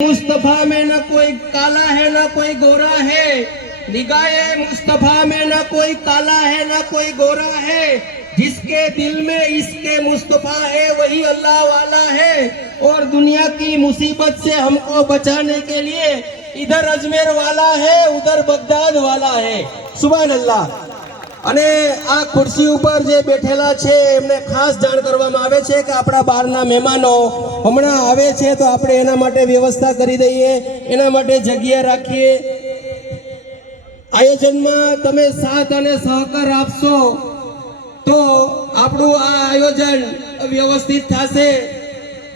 मुस्तफा में न कोई काला है न कोई गोरा है, निगाहे मुस्तफा में न कोई काला है न कोई गोरा है, जिसके दिल में इसके मुस्तफा है वही अल्लाह वाला है। और दुनिया की मुसीबत से हमको बचाने के लिए इधर अजमेर वाला है उधर बगदाद वाला है। सुभान अल्लाह। અને આ ખુરશી ઉપર જે બેઠેલા છે એમને ખાસ જાણ કરવામાં આવે છે કે આપણા બહારના મહેમાનો હમણાં આવે છે તો આપણે એના માટે વ્યવસ્થા કરી દઈએ, એના માટે જગ્યા રાખીએ। આયોજનમાં તમે સાથ અને સહકાર આપશો તો આપણું આ આયોજન વ્યવસ્થિત થશે।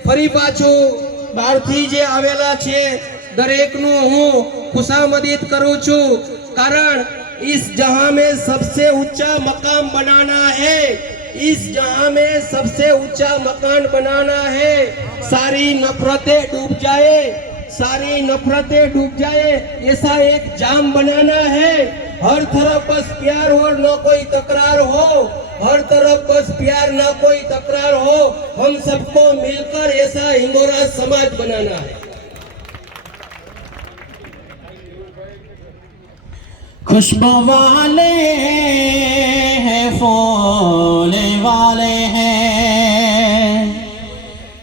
ફરી પાછું બહારથી જે આવેલા છે દરેકનું હું ખુશામદીદ કરું છું, કારણ इस जहां में सबसे ऊंचा मकाम बनाना है, इस जहां में सबसे ऊंचा मकान बनाना है। सारी नफरतें डूब जाए, सारी नफरतें डूब जाए, ऐसा एक जाम बनाना है। हर तरफ बस प्यार और न कोई तकरार हो, हर तरफ बस प्यार न कोई तकरार हो। हम सबको मिलकर ऐसा हिंगोराज समाज बनाना है। खुशबू वाले हैं, फूल वाले हैं,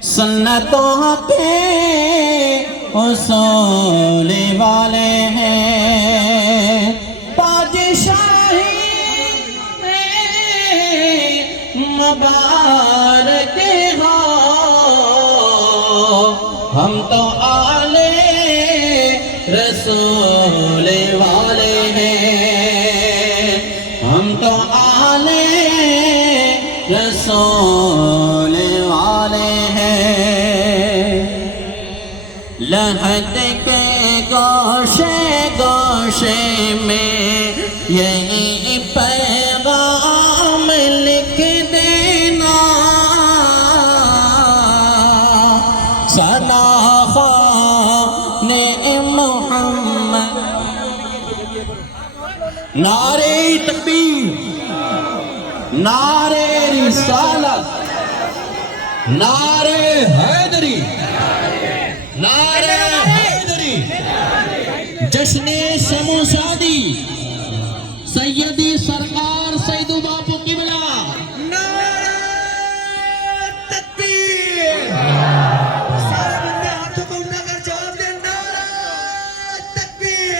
सुन्नतों पे उसूल वाले हैं। बादशाही मुबारक हो, हम तो आले रसूल वाले हैं, हम तो आले रसूल वाले हैं। लहद के गोशे गोशे में यही पैगाम लिख देना, सनाखा ने मोहम्मद। नारे तकबीर, नारे रिसालत, नारे हैदरी, नारे हैदरी। जश्ने शमोशादी सैयदी सरकार सैदू बापू किबला। नारे तकबीर। सारे बंदे हाथों को उठाकर जवाब दें, नारे तकबीर,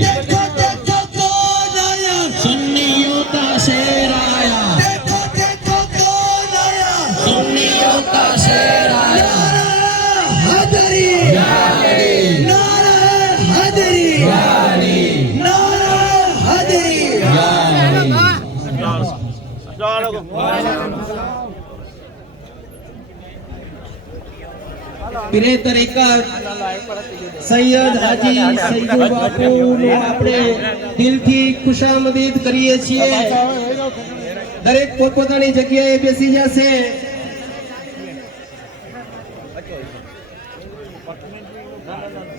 देखो देखो कौन आया, सुन्नियों का शेर आया, देखो देखो कौन आया, सुन्नियों का शेर आया। हैदरी, नारा हैदरी, नारा हैदरी। પીરે તરીકા સૈયદ હાજી સૈદુ બાપુનો આપણે દિલથી ખુશામદીદ કરીએ છીએ। દરેક પોતપોતાની જગ્યાએ બેસી જશે।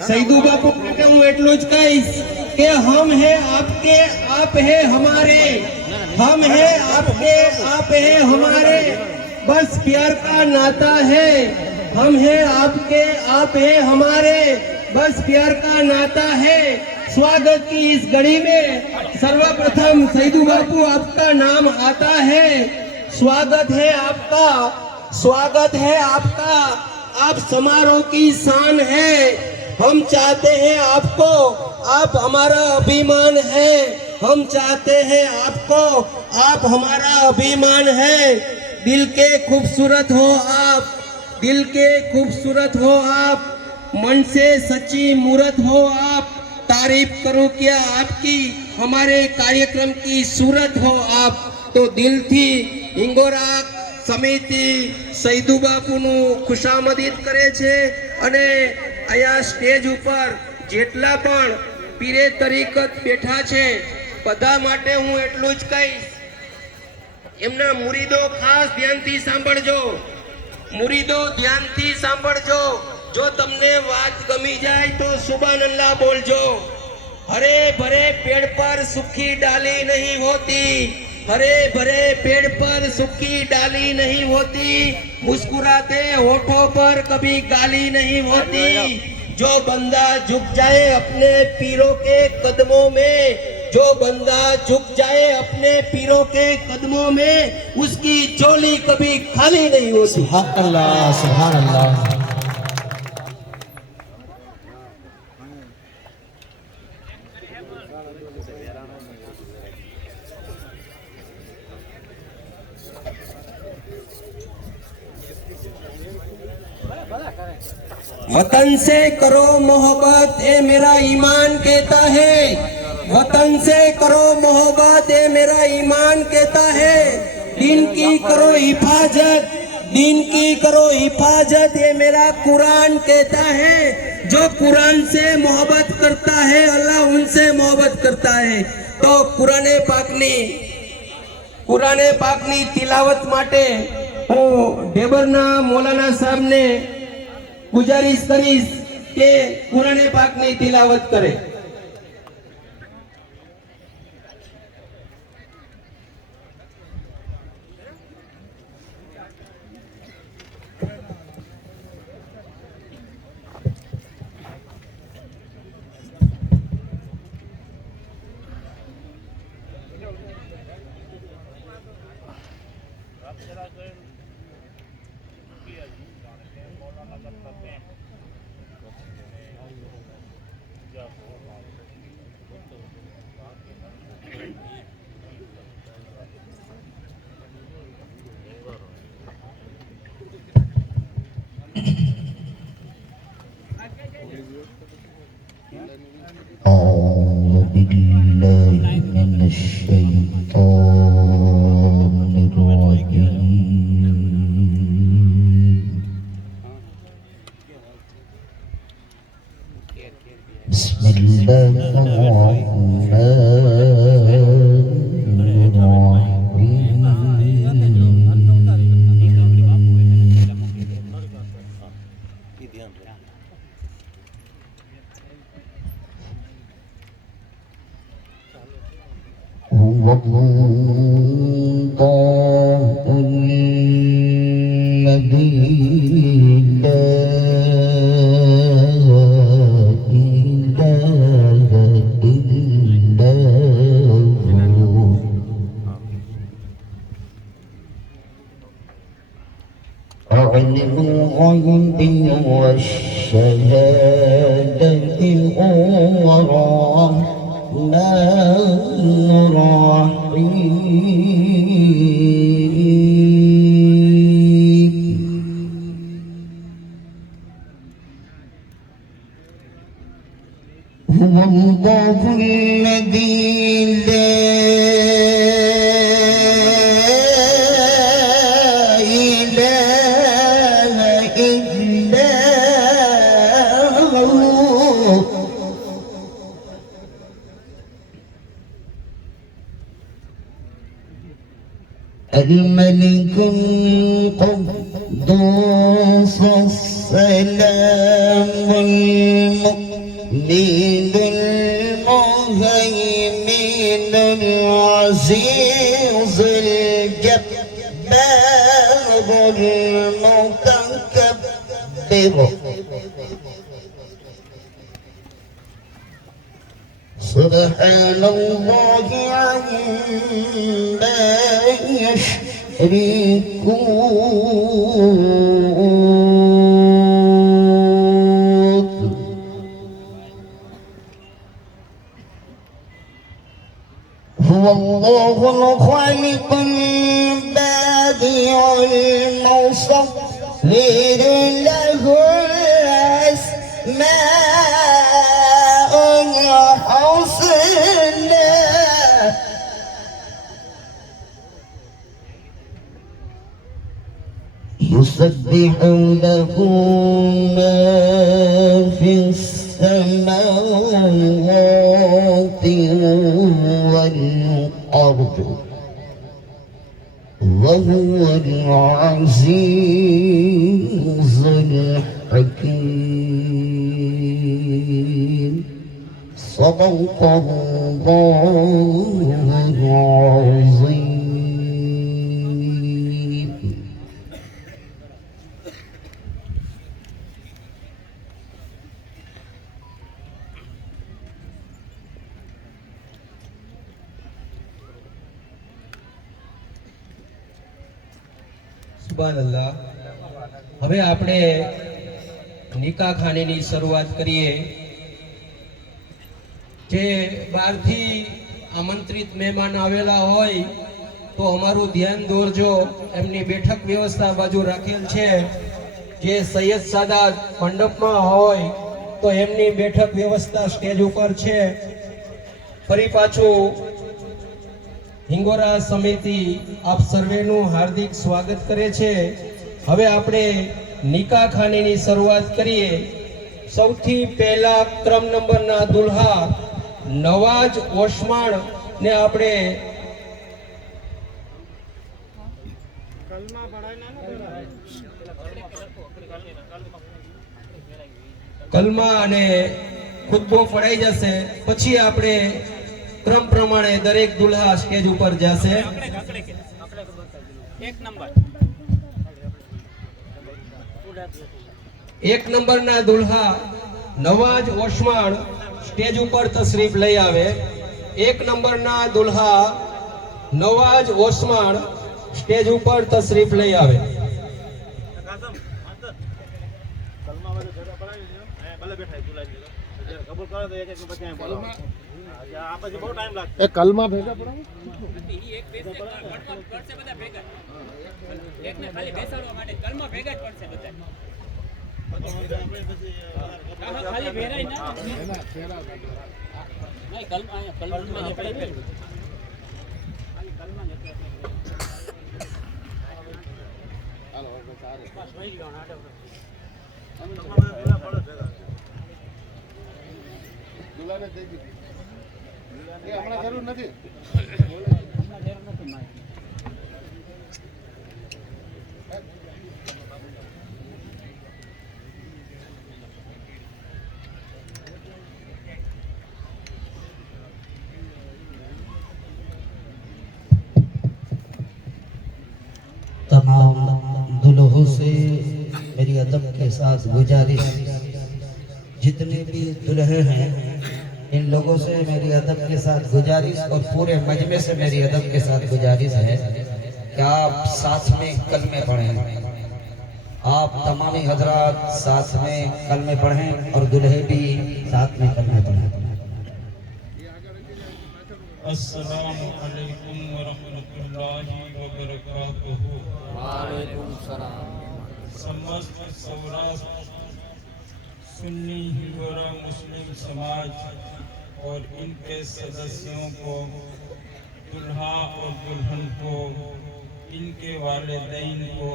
સૈદુ બાપુ માટે હું એટલું જ કહીશ કે હમ હે આપકે आप है हमारे, हम है आपके आप है हमारे, बस प्यार का नाता है। हम है आपके आप है हमारे, बस प्यार का नाता है। स्वागत की इस घड़ी में सर्वप्रथम सैदू बापू आपका नाम आता है। स्वागत है आपका, स्वागत है आपका, आप समारोह की शान है। हम चाहते हैं आपको, आप हमारा अभिमान है। हम चाहते हैं आपको, आप हमारा अभिमान है। दिल के खूबसूरत हो आप, दिल के खूबसूरत हो आप, मन से सच्ची मूरत हो आप। तारीफ करूं क्या आपकी, हमारे कार्यक्रम की सूरत हो आप। तो दिल थी हिंगोरा समिति सैदू बापूनु खुशामदीद करे छे। अने आया स्टेज ऊपर जेटला पण पीरे तरीकत बैठा छे बधा माटे हूँ एटलुं ज कहीश, एमना मुरीदो खास ध्यानथी सांभळजो, मुरीदो ध्यानथी सांभळजो। जो तमने वात गमी जाए तो सुभान अल्लाह बोलजो। हरे भरे पेड़ पर सूखी डाली नहीं होती, हरे भरे पेड़ पर सूखी डाली नहीं होती, मुस्कुराते होठों पर कभी गाली नहीं होती। जो बंदा झुक जाए अपने पीरों के कदमों में, जो बंदा झुक जाए अपने पीरों के कदमों में, उसकी झोली कभी खाली नहीं होती। सुभान अल्लाह, सुभान अल्लाह। वतन से करो मोहब्बत ए मेरा ईमान कहता है, वतन से करो मोहब्बत ए मेरा ईमान कहता है। दीन की करो हिफाजत, दीन की करो हिफाजत ये मेरा कुरान कहता है। जो कुरान से मोहब्बत करता है अल्लाह उनसे मोहब्बत करता है। तो कुराने पाकनी तिलावत माटे હું ઢેબરના મૌલાના સાહેબને ગુજારિશ કરીશ કે કુરાને પાકની તિલાવત કરે। أعوذ بالله من الشيطان الرجيم بسم الله الرحمن الله الذي لا إله إلا هو عالم الغيب والشهادة هو الرحمن الرحيم هو الله الذي لا إله إلا هو الملك القدوس السلام المؤمن المهيمن العزيز الجبار المتكبر سبحان الله عما يشركون هو الله الخالق البارئ المصور له الأسماء الحسنى يسبح له ما في السماوات والأرض وهو العزيز الحكيم صدق الله العظيم. સુભાન અલ્લાહ. હવે આપણે નિકાહ ખાનીની શરૂઆત કરીએ. જે બહારથી આમંત્રિત મહેમાન આવેલા હોય તો અમારું ધ્યાન દોરજો. એમની બેઠક વ્યવસ્થા બાજુ રાખેલ છે. જે સૈયદ સાદાત મંડપમાં હોય તો એમની બેઠક વ્યવસ્થા સ્ટેજ ઉપર છે. ફરી પાછું હિંગોરા સમિતિ આપ સર્વેનું હાર્દિક સ્વાગત કરે છે. હવે આપણે નિકાહ ખાનીની શરૂઆત કરીએ. સૌથી પહેલા ક્રમ નંબરના દુલ્હા નવાજ ઓસ્માણ ને આપણે કલમા અને ખુતબો પડાઈ જશે. પછી આપણે ક્રમ પ્રમાણે દરેક દુલ્હા સ્ટેજ ઉપર જશે. એક નંબરના દુલ્હા નવાજ ઓસ્માણ સ્ટેજ ઉપર તશરીફ લઈ આવે. એક નંબરના દુલ્હા નવાજ ઓસ્માણ સ્ટેજ ઉપર તશરીફ લઈ આવે. કલમા ભેગા પડાવો. હમણાં જરૂર નથી. तमाम दुल्हों से मेरी अदब के साथ गुजारिश, जितने भी दुल्हे हैं इन लोगों से मेरी अदब के साथ गुजारिश और पूरे मजमे से मेरी अदब के साथ गुजारिश है कि आप साथ में कलमे पढ़ें. आप तमामी हजरात साथ में कलमे पढ़ें और दुल्हे भी साथ में कलमे पढ़ें. अस्सलामु अलैकुम वरहमतुल्लाहि वबरकातुहू. वालेकुम सलाम. समस्त सौराष्ट्र सुन्नी हिंगोरा मुस्लिम समाज और इनके सदस्यों को, दुल्हा और दुल्हन को, इनके वालिदैन को,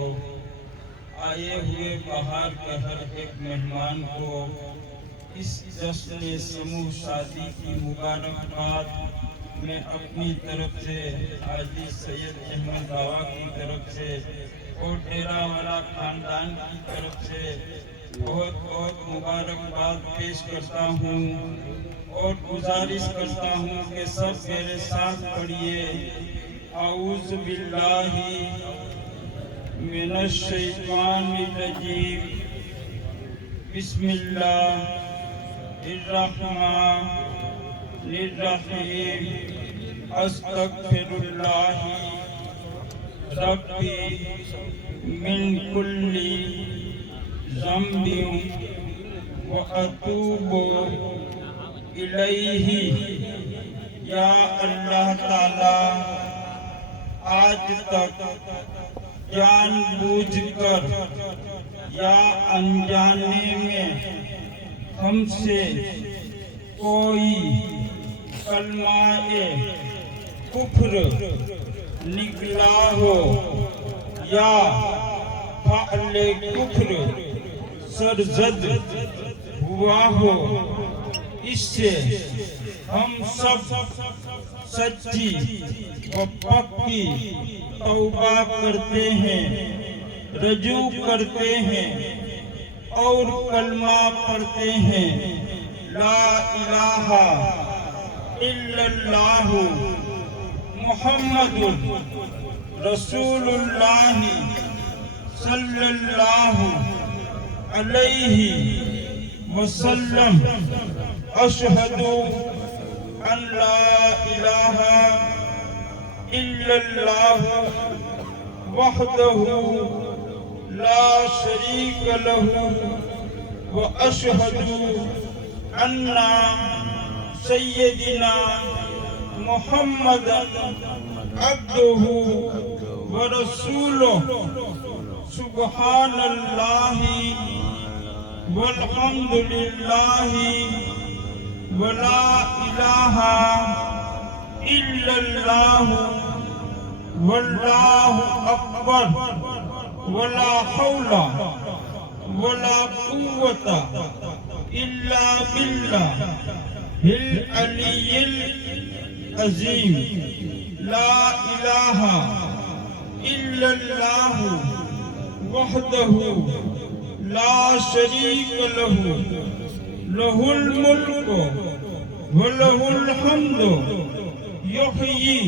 आए हुए बाहर के हर एक मेहमान को इस जश्न समूह शादी की मुबारकबाद मैं अपनी तरफ से हाजी सैयद अहमद बाबा की तरफ से और डेरावाला खानदान की तरफ से बहुत बहुत मुबारकबाद पेश करता हूँ और गुजारिश करता हूँ कि सब मेरे साथ पढ़िए. आऊज़ु बिल्लाहि मिनश शैतानिर रजीम. बिस्मिल्लाहिर्रहमानिर्रहीम. अस्तगफिरुल्लाह रब्बी मिन कुल्ली ज़म्बी व अतूबु इलैहि. या अल्लाह ताला, आज तक जानबूझकर या अनजाने में हमसे कोई कलमाए कुफ्र निकला हो या फाले कुफ्र सरजद हुआ हो, इससे हम सब सच्ची व पक्की तौबा करते हैं, रजू करते हैं और कलमा पढ़ते हैं. لا الہ الا اللہ محمد رسول اللہ صلی اللہ علیہ وسلم اشہد ان لا الہ الا اللہ وحدہ لا شریک لہ واشہد ان سیدنا محمد عبدہ ورسولہ سبحان اللہ والحمد للہ ولا الہ الا اللہ واللہ اکبر ولا حول ولا قوة الا باللہ العلی العظیم لا الہ الا اللہ وحدہ لا شریک لہ لہ الملک ولہ الحمد یحیی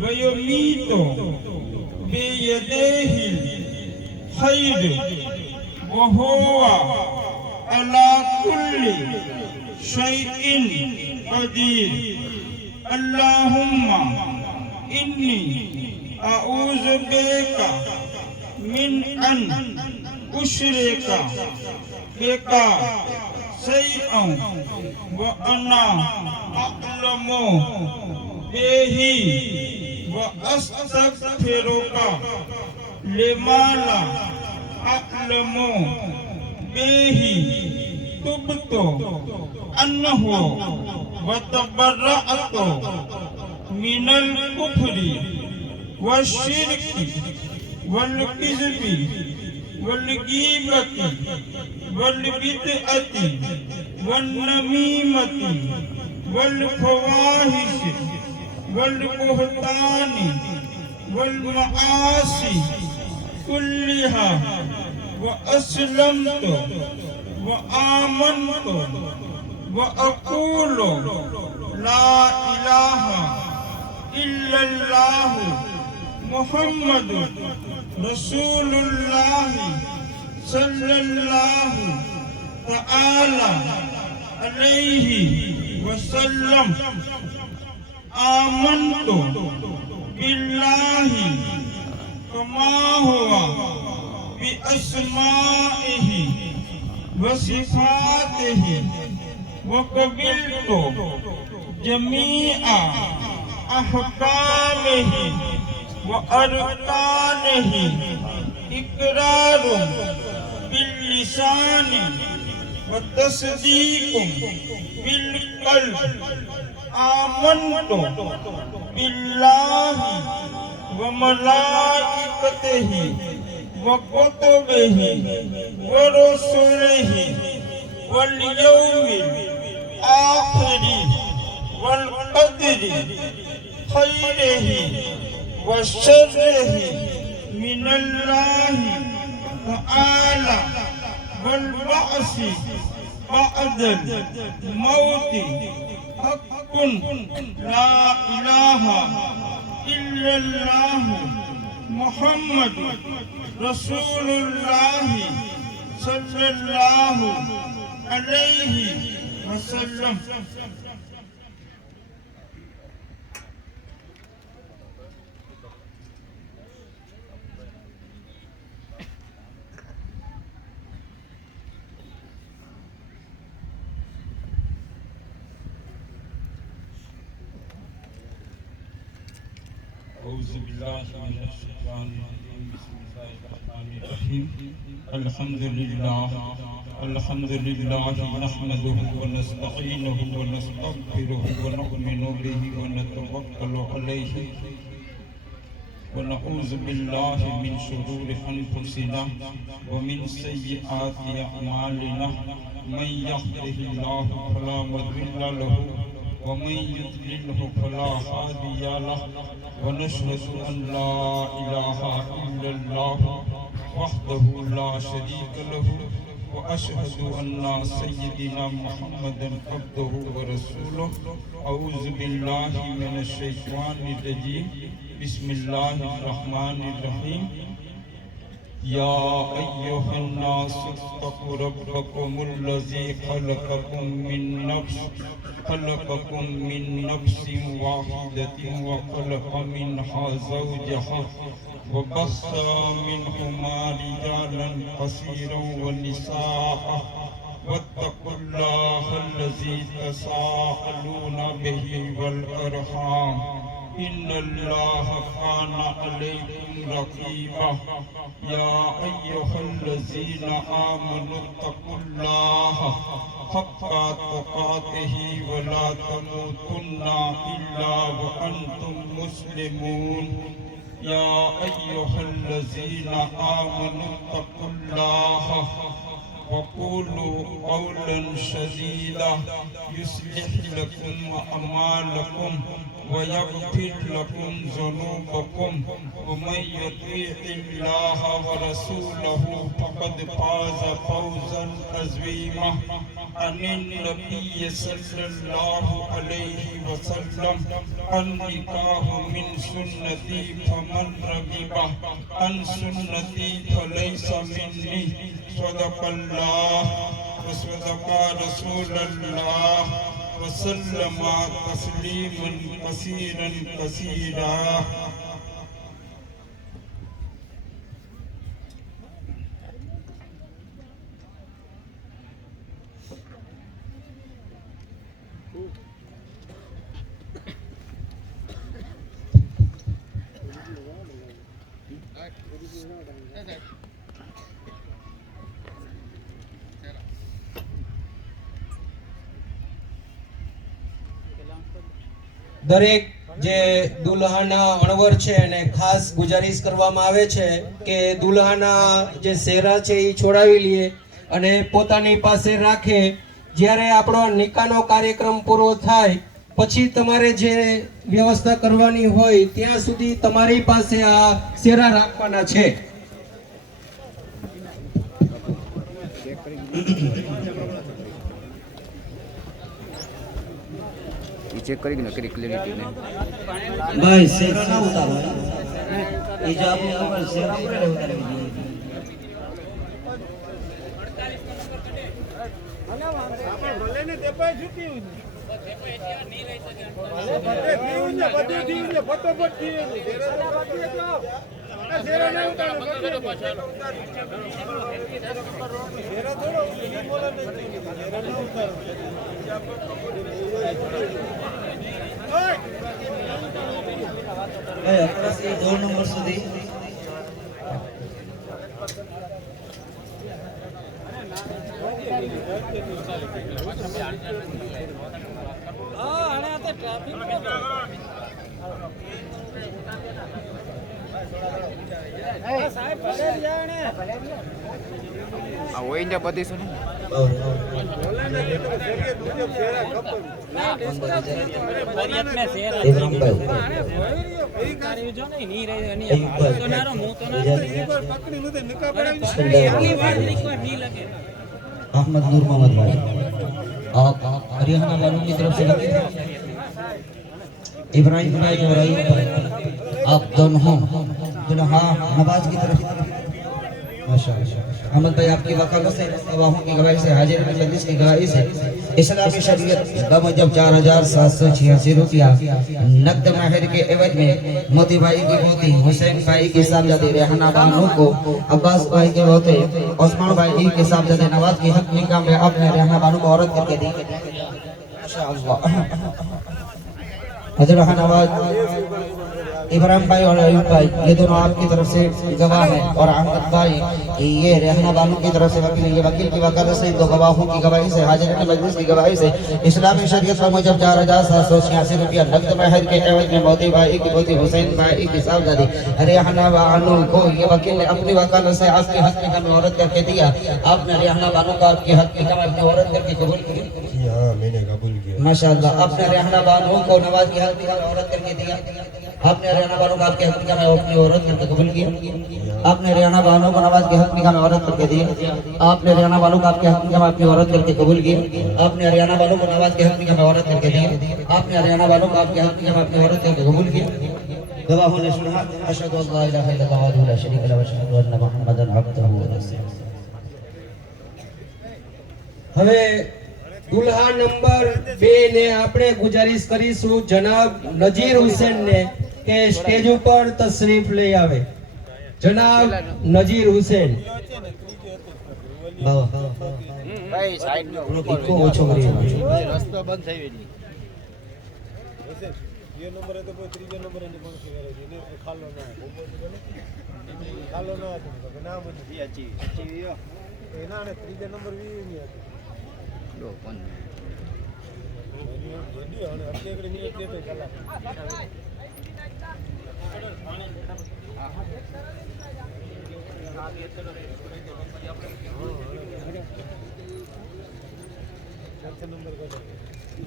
ویمیت بیدیہ الخیر وہو علی کل شیء قدیر اللہم انی اعوذ بک من ان اشرک بک شیئا وانا اعلم بہ واستغفرک لما لا اعلم بہ تبت انہ وتبرأت من الکفر والشرک والکذب والغیبت والبدعت والنمیمت والفواحش والبہتان والمعاصی کلها واسلمت وآمنت وأقول لا إله إلا الله محمد رسول الله صلى الله تعالى عليه وسلم آمنت بالله كما هو بأسمائه وصفاته وقبلت جميع أحكامه وأركانه إقرار باللسان وتصديق بالقلب آمنت بالله وملائكته وكتبه ورسله واليوم الآخر والقدر خيره وشره من الله تعالى والبعث بعد الموت حق لا إله إلا الله محمد رسول الله صلى الله عليه وسلم. أعوذ بالله من الشيطان الرجيم بسم الله الرحمن الرحيم الحمد لله نحمده ونستعينه ونستغفره ونؤمن به ونتوكل عليه ونعوذ بالله من شرور أنفسنا ومن سيئات أعمالنا من يهده الله فلا مضل له ومن يضلله فلا هادي له ونشهد أن لا إله إلا الله وحده لا شريك له وأشهد أن سيدنا محمدا عبده ورسوله. أعوذ بالله من الشيطان الرجيم. بسم الله الرحمن الرحيم. يا أيها الناس اتقوا ربكم الذي خلقكم من نفس واحدة وخلق منها زوجها وبث منهما رجالا كثيرا ونساء واتقوا الله الذي تساءلون به والأرحام إن الله كان عليكم رقيبا. يا أيها الذين آمنوا اتقوا الله حق تقاته ولا تموتن إلا وأنتم مسلمون. يا أيها الذين آمنوا اتقوا الله وقولوا قولا سديدا يصلح لكم أعمالكم ويغفر لكم ذنوبكم ومن يطيع الله ورسوله فقد فاز فوزا عظيما. عن النبي صلى الله عليه وسلم النكاح من سنتي فمن رغب عن سنتي فليس مني. صدق الله وصدق رسول الله وسلم تسليما كثيرا كثيرا. દરેક જે દુલ્હાના અણવર છે એને ખાસ ગુજારિશ કરવામાં આવે છે કે દુલ્હાના જે સેરા છે એ છોડાવી લે અને પોતાની પાસે રાખે. જ્યારે આપણો નિકાહનો કાર્યક્રમ પૂરો થાય પછી તમારે જે વ્યવસ્થા કરવાની હોય ત્યાં સુધી તમારી પાસે આ સેરા રાખવાના છે. चेक करेगी ना क्लियरिटी ने भाई सेरा ना उतारो ये जो आपने ऊपर सेरा ऊपर उतार दीजिए. दो नंबर સુધી वही ने बदी सुनी अहमद नूर मोहम्मद भाई आप हरियाणा वालों की तरफ से इब्राहिम भाई और अयूब भाई आप दोनों दुल्हा नवाज की तरफ माशाअल्लाह. अहमद भाई आपकी वकालत से गवाहों की गवाही से हाजिर मजलिस की गवाही से इस्लामी शरीयत बमुजब 4786 रुपया नकद महर के एवज में मोती भाई की पोती हुसैन भाई के साहबजादे रेहाना बानो को अब्बास भाई के पोते उस्मान भाई के साहबजादे नवाज की हक निकाह में आपने रेहाना बानो को औरत करके दी. माशाअल्लाह. हजरत नवाज इब्राहिम भाई और अयूब भाई ये दोनों आपकी तरफ से गवाह हैं और अहमद भाई ये रहना वालों की तरफ से वकील ये वकील की वकालत से दो गवाहों की गवाही से हाजिर मजलिस की गवाही से इस्लामी शरीयत पर मुजब 4786 रुपया नकद महर के एवज में मोती भाई की पोती हुसैन भाई की साहबजादी रहना वालों को ये वकील ने अपनी वकालत से आपके हक में औरत करके दिया. आपने रहना वालों का आपके हक में अपनी औरत करके कबूल किया. हाँ मैंने कबूल किया. माशाअल्लाह. आपने रहना वालों को नवाज की हक में औरत करके दिया. आपने हरियाणा वालों को आपके हक निकाह में अपनी औरत करके कबूल किया। आपने हरियाणा वालों को नवाज के हक निकाह में औरत करके दिया। आपने हरियाणा वालों को आपके हक निकाह में अपनी औरत करके कबूल किया। आपने हरियाणा वालों को नवाज के हक निकाह में औरत करके दिया। आपने हरियाणा वालों को आपके हक निकाह में अपनी औरत करके कबूल किया। गवाहों ने सुना अशहदु अल्ला इलाहा इल्लल्लाह वहदहु ला शरीका लहु व अशहदु अन्ना मुहम्मदन अब्दुहु व रसूलुहु। હવે દુલ્હા નંબર 2 ને આપણે ગુજારિશ કરીશું જનાબ નજીર હુસૈન ને કે સ્ટેજ ઉપર તશરીફ લઈ આવે। જનાબ નજીર હુસૈન। ભાઈ સાઈડ નો इको ओछो करी રસ્તો બંધ થઈ ગયો। ये नंबर है तो कोई तीसरे नंबर है कौन सी करे जी ने खालो ना है खालो ना है तो नाम नहीं अच्छी अच्छी यो ए ना ने तीसरे नंबर भी नहीं है लो कौन जल्दी होने अब एक मिनट देते चला चौथे नंबर का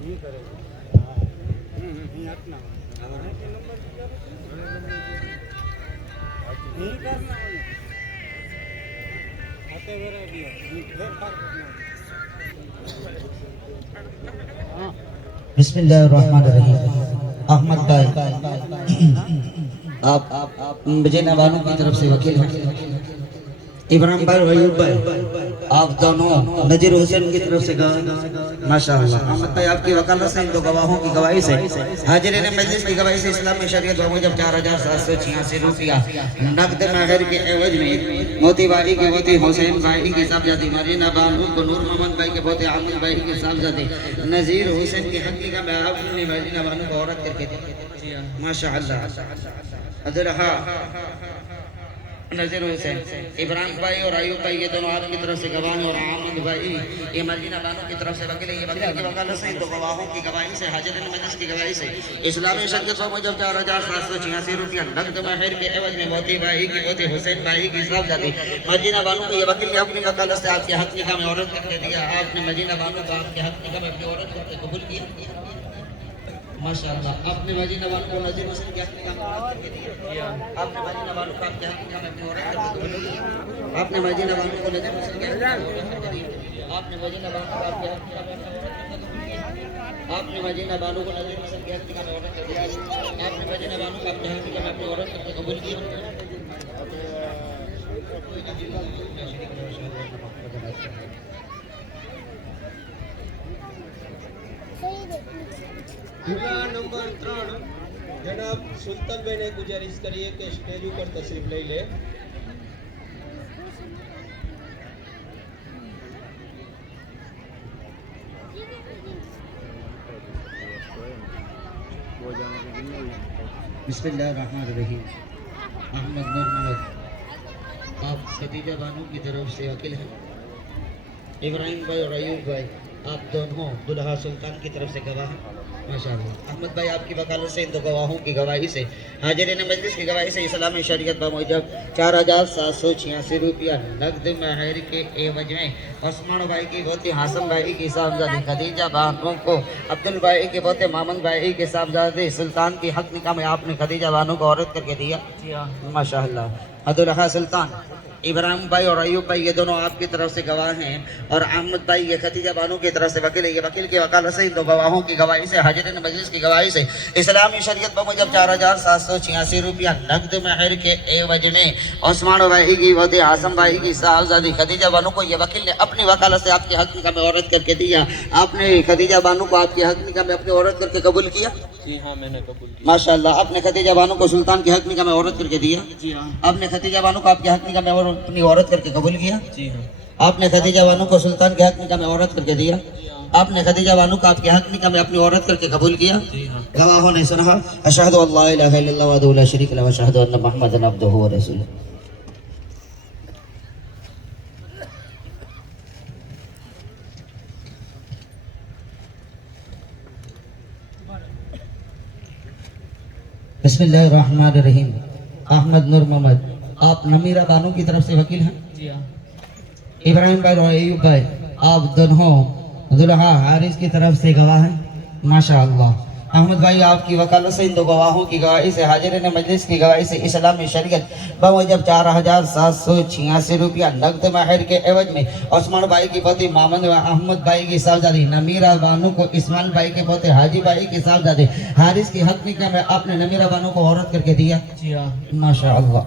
ये करे हटना नहीं करना आते बरा दिया फिर पार करना बिस्मिल्लाहिर्रहमानिर्रहीम। अहमद भाई आप मुझे नवानों की तरफ से वकील हैं। इब्राहिम भाई और अयूब भाई आप दोनों नजीर हुसैन की तरफ से माशाअल्लाह। अहमद भाई आपकी वकालत से इन दो गवाहों की गवाही से हाजिरीन मजलिस की गवाही से इस्लाम में शरीयत मुजब 4786 रुपया नकद महर के एवज में मोती वाली के मोती हुसैन भाई की साहबजादी मरीना बानू को नूर मोहम्मद भाई के पोते आमिर भाई की साहबजादी नजीर हुसैन की हकीका में आपने मरीना बानू को औरत करके दी माशाअल्लाह। अदरहा नजीर हुसैन इब्राहिम भाई और अयूब भाई ये दोनों आपकी तरफ से गवाह हैं और आमिर भाई ये मदीना बानो की तरफ से वकील है। ये वकील की वकालत से दो गवाहों की गवाही से हाजिरीन मजलिस की गवाही से इस्लामी शरीयत मुजब 4786 रुपया नकद महर के एवज में मोती भाई की मोती हुसैन भाई की साहबजादी मदीना बानो को ये वकील ने अपनी वकालत से आपके हक निकाह में औरत करके दिया। आपने मदीना बानो को आपके हक निकाह में अपनी औरत करके कबूल किया माशाअल्लाह। आपने मदीना बानो को नजीर हुसैन के हक निकाह में औरत करके दिया। आपने मदीना बानो को आपके हक निकाह में अपनी औरत करके कबूल किया। आपने मदीना बानो को नजीर हुसैन के हक निकाह में औरत करके दिया। आपने मदीना बानो को आपके हक निकाह में अपनी औरत करके कबूल किया। आपने मदीना बानो को नजीर हुसैन के हक निकाह में औरत कर दिया। आपने मदीना बानो को आपके हक निकाह में अपनी औरत करके कबूल किया। દુલ્હા નંબર 3 જનાબ સુલતાનભાઈ ને ગુજારિશ કરીએ કે સ્ટેજ ઉપર તશરીફ લઈ લે। बिस्मिल्लाहिर्रहमानिर्रहीम। अहमद नूर मोहम्मद आप खदीजा बानो की तरफ से वकील हैं। इब्राहिम भाई और अयूब भाई आप दोनों दुल्हा सुल्तान की तरफ से गवाह हैं माशाअल्लाह। अहमद भाई आपकी वकालत से इन दो गवाहों की गवाही से हाजिरीन मजलिस की गवाही से इस्लामी शरीयत मुजब 4786 रुपया नकद महर के एवज में उस्मान भाई की पोती हासम भाई की साहबजादी खदीजा बानो को अब्दुल भाई के पोते मामन भाई के साहबजादे सुल्तान की हक निकाह में आपने खदीजा बानो को औरत करके दिया माशाअल्लाह। अब्दुल्लाह सुल्तान इब्राहिम भाई और अयूब भाई ये दोनों आपकी तरफ से गवाह हैं और अहमद भाई ये खदीजा बानो की तरफ से वकील है। ये वकील की वकालत से इन दो गवाहों की गवाही से हाजिरीन मजलिस की गवाही से इस्लामी शरीयत मुजब 4786 रुपया नकद महर के एवज में उस्मान भाई की वोते आसम भाई की साहबजादी खदीजा बानो को ये वकील ने अपनी वकालत से आपके हक निकाह में औरत करके दिया। आपने खदीजा बानो को आपके हक निकाह में अपनी औरत करके कबूल किया। जी हाँ मैंने कबूल किया। माशाअल्लाह। आपने खदीजा बानो को सुल्तान के हक निकाह में औरत करके दिया। जी हाँ। आपने खदीजा बानो को आपके हक निकाह में अपनी औरत करके कबूल किया। जी हाँ। आपने खदीजा बानो को सुल्तान के हक निकाह में औरत करके दिया। आपने खदीजा बानो को आपके हक निकाह में अपनी औरत करके कबूल किया। गवाहों ने सुना अशहदु अल्ला इलाहा इल्लल्लाह वहदहु ला शरीका लहु व अशहदु अन्ना मुहम्मदन अब्दुहु व रसूलुहु। बिस्मिल्लाहिर्रहमानिर्रहीम। अहमद नूर मोहम्मद आप नमीरा बानो की तरफ से वकील हैं। जी हाँ। इब्राहिम भाई और अयूब भाई आप दोनों दुल्हा हारिस की तरफ से गवाह हैं माशाअल्लाह। अहमद भाई आपकी वकालत से इन दो गवाहों की गवाही से हाजिरीन मजलिस की गवाही से इस्लामी शरीयत बमुजब 4786 रुपया नकद महर के एवज में उस्मान भाई की पोती मोहम्मद अहमद भाई की साहबजादी नमीरा बानो को इस्माइल भाई के पोते हाजी भाई की साहबजादी हारिस की हक निकाह में आपने नमीरा बानो को औरत करके दिया। माशाअल्लाह।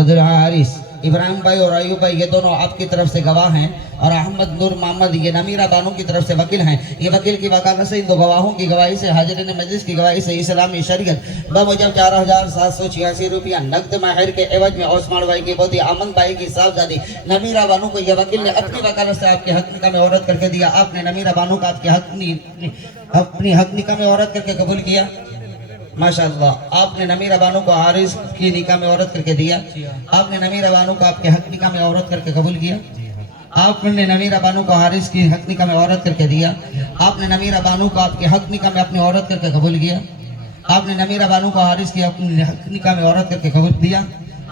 उधर हारिस इब्राहिम भाई और अयूब भाई ये दोनों आपकी तरफ से गवाह हैं और अहमद नूर मोहम्मद ये नमीरा बानो की तरफ से वकील हैं। ये वकील की वकालत से इन दो गवाहों की गवाही से हाजिरीन मजलिस की गवाही से इस्लामी शरीयत बमुजब 4786 रुपया नकद महर के एवज में उस्मान भाई की पोती अमन भाई की साहबजादी नमीरा बानो को ये वकील ने अपनी वकालत से आपके हक निकाह में औरत करके दिया। आपने नमीरा बानो का आपके अपनी हक निकाह में औरत करके कबूल किया। माशाअल्लाह। आपने नमीरा बानो को हारिस की निकाह में औरत करके दिया। आपने नमीरा बानो को आपके हक निकाह में औरत करके कबूल किया। आपने नमीरा बानो को हारिस की हक निकाह में औरत करके दिया। आपने नमीरा बानो को आपके हक निकाह में अपनी औरत करके कबूल किया। आपने नमीरा बानो को हारिस की अपनी हक निकाह में औरत करके कबूल दिया।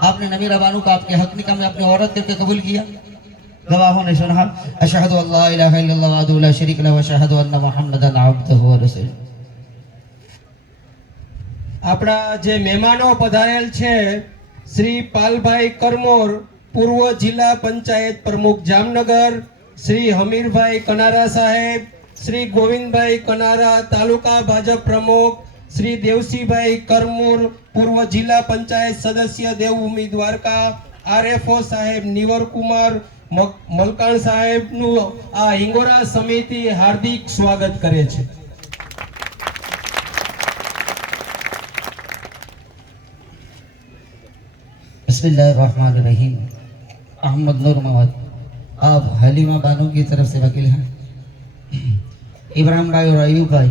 आपने नमीरा बानो को आपके हक निकाह में अपनी औरत करके कबूल किया। गवाहों ने सुना अशहदु अल्ला इलाहा इल्लल्लाह वहदहु ला शरीक लहु व अशहदु अन्ना मुहम्मदन अब्दुहु व रसूलुहु। આપણા જે મહેમાનો પધારેલ છે શ્રી પાલભાઈ કરમોર પૂર્વ જિલ્લા પંચાયત પ્રમુખ જામનગર, શ્રી હમીરભાઈ કનારા સાહેબ, શ્રી ગોવિંદભાઈ કનારા તાલુકા ભાજપ પ્રમુખ, શ્રી દેવસીભાઈ કરમોર પૂર્વ જિલ્લા પંચાયત સદસ્ય દેવભૂમિ દ્વારકા, આરએફઓ સાહેબ નિવરકુમાર મલકાણ સાહેબનું આ હિંગોરા સમિતિ હાર્દિક સ્વાગત કરે છે। बिस्मिल्लाहिर्रहमानिर्रहीम। अहमद नूर मोहम्मद आप हलीमा बानो की तरफ से वकील हैं। इब्राहिम भाई और अयूब भाई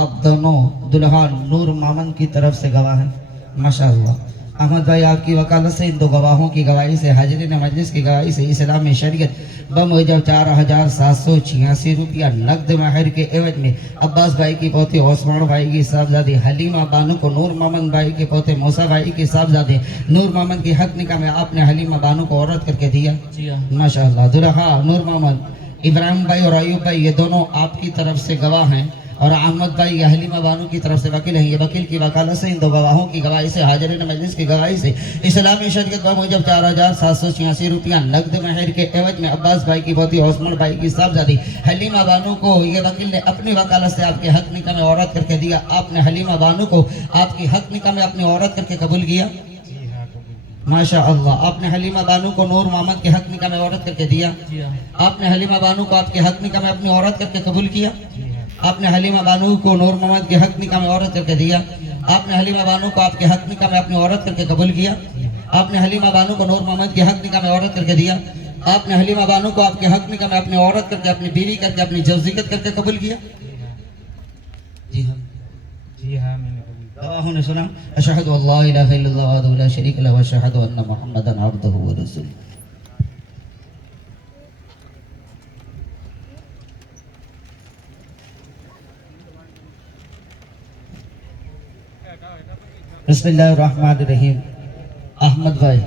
आप दोनों दुल्हा नूर मोहम्मद की तरफ से गवाह हैं। माशाअल्लाह। अहमद भाई आपकी वकालत से इन दो गवाहों की गवाही से हाजिरीन मजलिस की गवाही से इस्लामी शरीयत बमुजब 4786 रुपया नकद महर के एवज में अब्बास भाई की पोते उस्मान भाई की साहबजादी हलीमा बानो को नूर मोहम्मद भाई के पोते मूसा भाई की साहबजादी नूर मोहम्मद की हक निकाह में आपने हलीमा बानो को औरत करके दिया। माशाअल्लाह। दुल्हा नूर मोहम्मद इब्राहिम भाई और अयूब भाई ये दोनों आपकी तरफ से गवाह हैं और अहमद भाई ये हलीमा बानो की तरफ से वकील हैं। ये वकील की वकालत से इन दो गवाहों की गवाही से हाजिरीन मजलिस की गवाही से इस्लामी शरीयत बमुजब 4786 रुपया नकद महर के एवज में अब्बास भाई की पोती उस्मान भाई की साहबजादी हलीमा बानो को ये वकील ने अपनी वकालत से आपके हक निकाह में औरत करके दिया। आपने हलीमा बानो को आपकी हक निकाह में अपनी औरत करके कबूल किया। माशाअल्लाह। आपने हलीमा बानो को नूर मोहम्मद के हक निकाह में औरत करके दिया। आपने हलीमा बानो को आपके हक निकाह में अपनी औरत करके कबूल किया। आपने हलीमा बानो को नूर मोहम्मद के हक निकाह में औरत करके दिया। आपने हलीमा बानो को आपके हक निकाह में अपनी औरत करके कबूल किया। आपने हलीमा बानो को नूर मोहम्मद के हक निकाह में औरत करके दिया। आपने हलीमा बानो को आपके हक निकाह में अपनी औरत करके अपनी बीवी करके अपनी जौजियत करके कबूल किया। जी हाँ मैंने कबूल। गवाहों ने सुना अशहदु अल्ला इलाहा इल्लल्लाह वहदहु ला शरीक लहु व अशहदु अन्ना मुहम्मदन अब्दुहु व रसूलुहु। बिस्मिल्लाहिर्रहमानिर्रहीम। अहमद भाई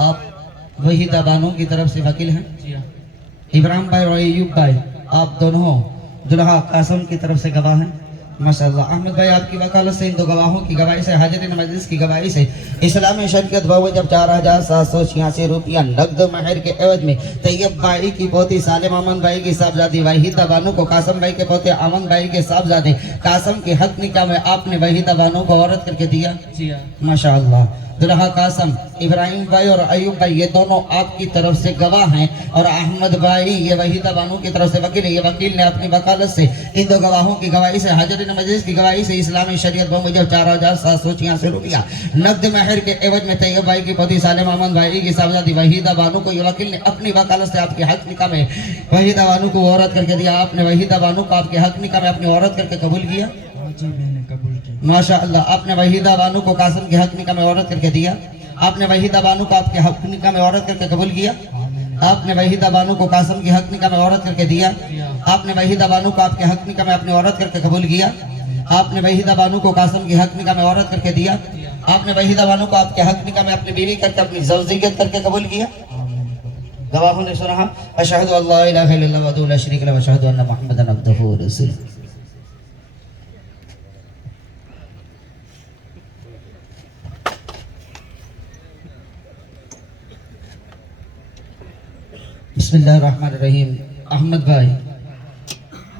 आप वहीदा बानो की तरफ से वकील हैं। इब्राहिम भाई और अयूब भाई आप दोनों दुल्हा कासम की तरफ से गवाह हैं। माशाअल्लाह। अहमद भाई आपकी वकालत से इन दो गवाहों की गवाही से हाजिरीन मजलिस की गवाही से इस्लामी शरीयत बमुजब 4786 रुपया नकद महर के एवज में तैयब भाई की पोती सालिम अमन भाई की साहबजादी वहीदा बानो को कासम भाई के पोते अमन भाई के साहबजादे कासम के हक निकाह में आपने वहीदा बानो को औरत करके दिया। माशाअल्लाह। दुल्हा कासम इब्राहिम भाई और अयूब भाई ये दोनों आपकी तरफ से गवाह हैं और अहमद भाई ये वहीदा बानो की तरफ से वकील है। ये वकील ने अपनी वकालत से इन दो गवाहों की गवाही से हाजिरीन मजलिस की गवाही से इस्लामी शरीयत बमुजब 4786 रुपया नकद महर के एवज में तैयब भाई की पोती सालिम अहमद भाई की साहबजादी वहीदा बानो को ये वकील ने अपनी वकालत से आपके हक निकाह में वहीदा बानो को औरत करके दिया। आपने वहीदा बानो को आपके हक निकाह में अपनी औरत करके कबूल किया। माशाअल्लाह। आपने वहीदा बानो को कासम के हक निकाह में औरत करके दिया। आपने वहीदा बानो को आपके हक निकाह में औरत करके कबूल किया। आपने वहीदा बानो को कासम के हक निकाह में औरत करके दिया। आपने वहीदा बानो को आपके हक निकाह में अपनी औरत करके कबूल किया। आपने वहीदा बानो को कासम के हक निकाह में औरत करके दिया। आपने वहीदा बानो को आपके हक निकाह में अपनी बीवी करके अपनी ज़ौजियत करके कबूल किया। गवाहों ने सुना अशहदु अल्ला इलाहा इल्लल्लाह वहदहु ला शरीक लहु व अशहदु अन्ना मुहम्मदन अब्दुहु व रसूलुहु। बिस्मिल्लाहिर्रहमानिर्रहीम। अहमद भाई,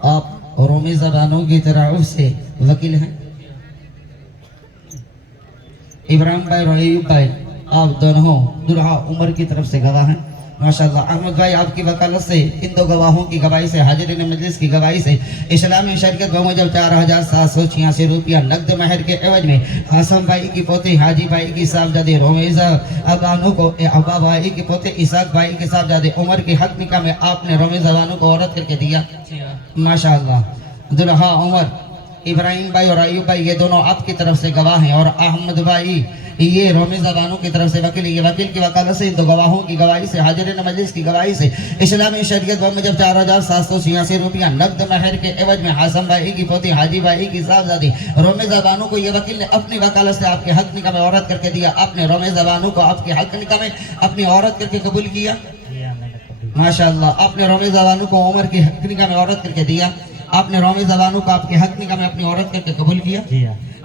आप रोमी ज़बानों की तरफ से वकील हैं। इब्राहिम भाई और अयूब भाई, आप दोनों दुल्हा उमर की तरफ से गवाह हैं। माशाअल्लाह। अहमद भाई, आपकी वकालत से इन दो गवाहों की गवाही से, हाजिरीन मजलिस की गवाही से, इस्लामी शरीयत बमुजब 4786 रुपया नकद महर के एवज में हासम भाई की पोते हाजी भाई की साहबजादे रोमेजा बानो को, अब्बा भाई की पोते इसाक भाई के साहबजादे उमर की हक निकाह में आपने रोमेजा बानो को औरत करके दिया। माशाअल्लाह। दुल्हा उमर, इब्राहिम भाई और अयूब भाई, ये दोनों आपकी तरफ से गवाह हैं। और अहमद भाई, ये रोमी ज़बानों की तरफ से वकील। ये वकील की वकालत से इन दो गवाहों की गवाही से, हाजिरीन मजलिस की गवाही से, इस्लामी शरीयत बमुजब 4786 रुपया नकद महर के एवज में हासम भाई की पोती हाजी भाई की साहबजादी रोमी ज़बानों को ये वकील ने अपनी वकालत से आपके हक निकाह में औरत करके दिया। आपने रोमी ज़बानों को आपके हक निकाह में अपनी औरत करके कबूल किया। माशाअल्लाह। आपने रोमी ज़बानों को उमर की हक निकाह में औरत करके दिया। आपने रोमी ज़बानों को आपके हक निकाह में अपनी औरत करके कबूल किया।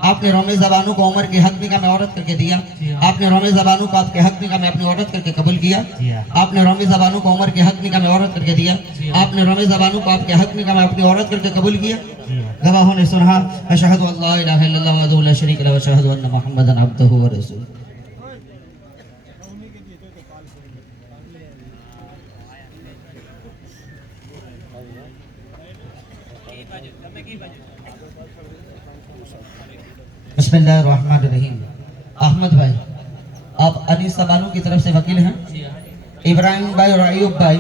आपने रोमी ज़बानों को उमर की हक निकाह में औरत करके दिया। आपने रोमी ज़बानों को आपके हक निकाह में अपनी औरत करके कबूल किया। आपने रोमी ज़बानों को उमर के हक निकाह में औरत करके दिया। आपने रोमी ज़बानों को आपके हक निकाह में अपनी औरत करके कबूल किया। गवाहों ने सुना, अशहदु अल्ला इलाहा इल्लल्लाह वहदहु ला शरीका लहु व अशहदु अन्ना मुहम्मदन अब्दुहु व रसूलुहु। बिस्मिल्लाहिर्रहमानिर्रहीम। अहमद भाई, आप अनीस बानो की तरफ से वकील हैं। इब्राहिम भाई और अयूब भाई,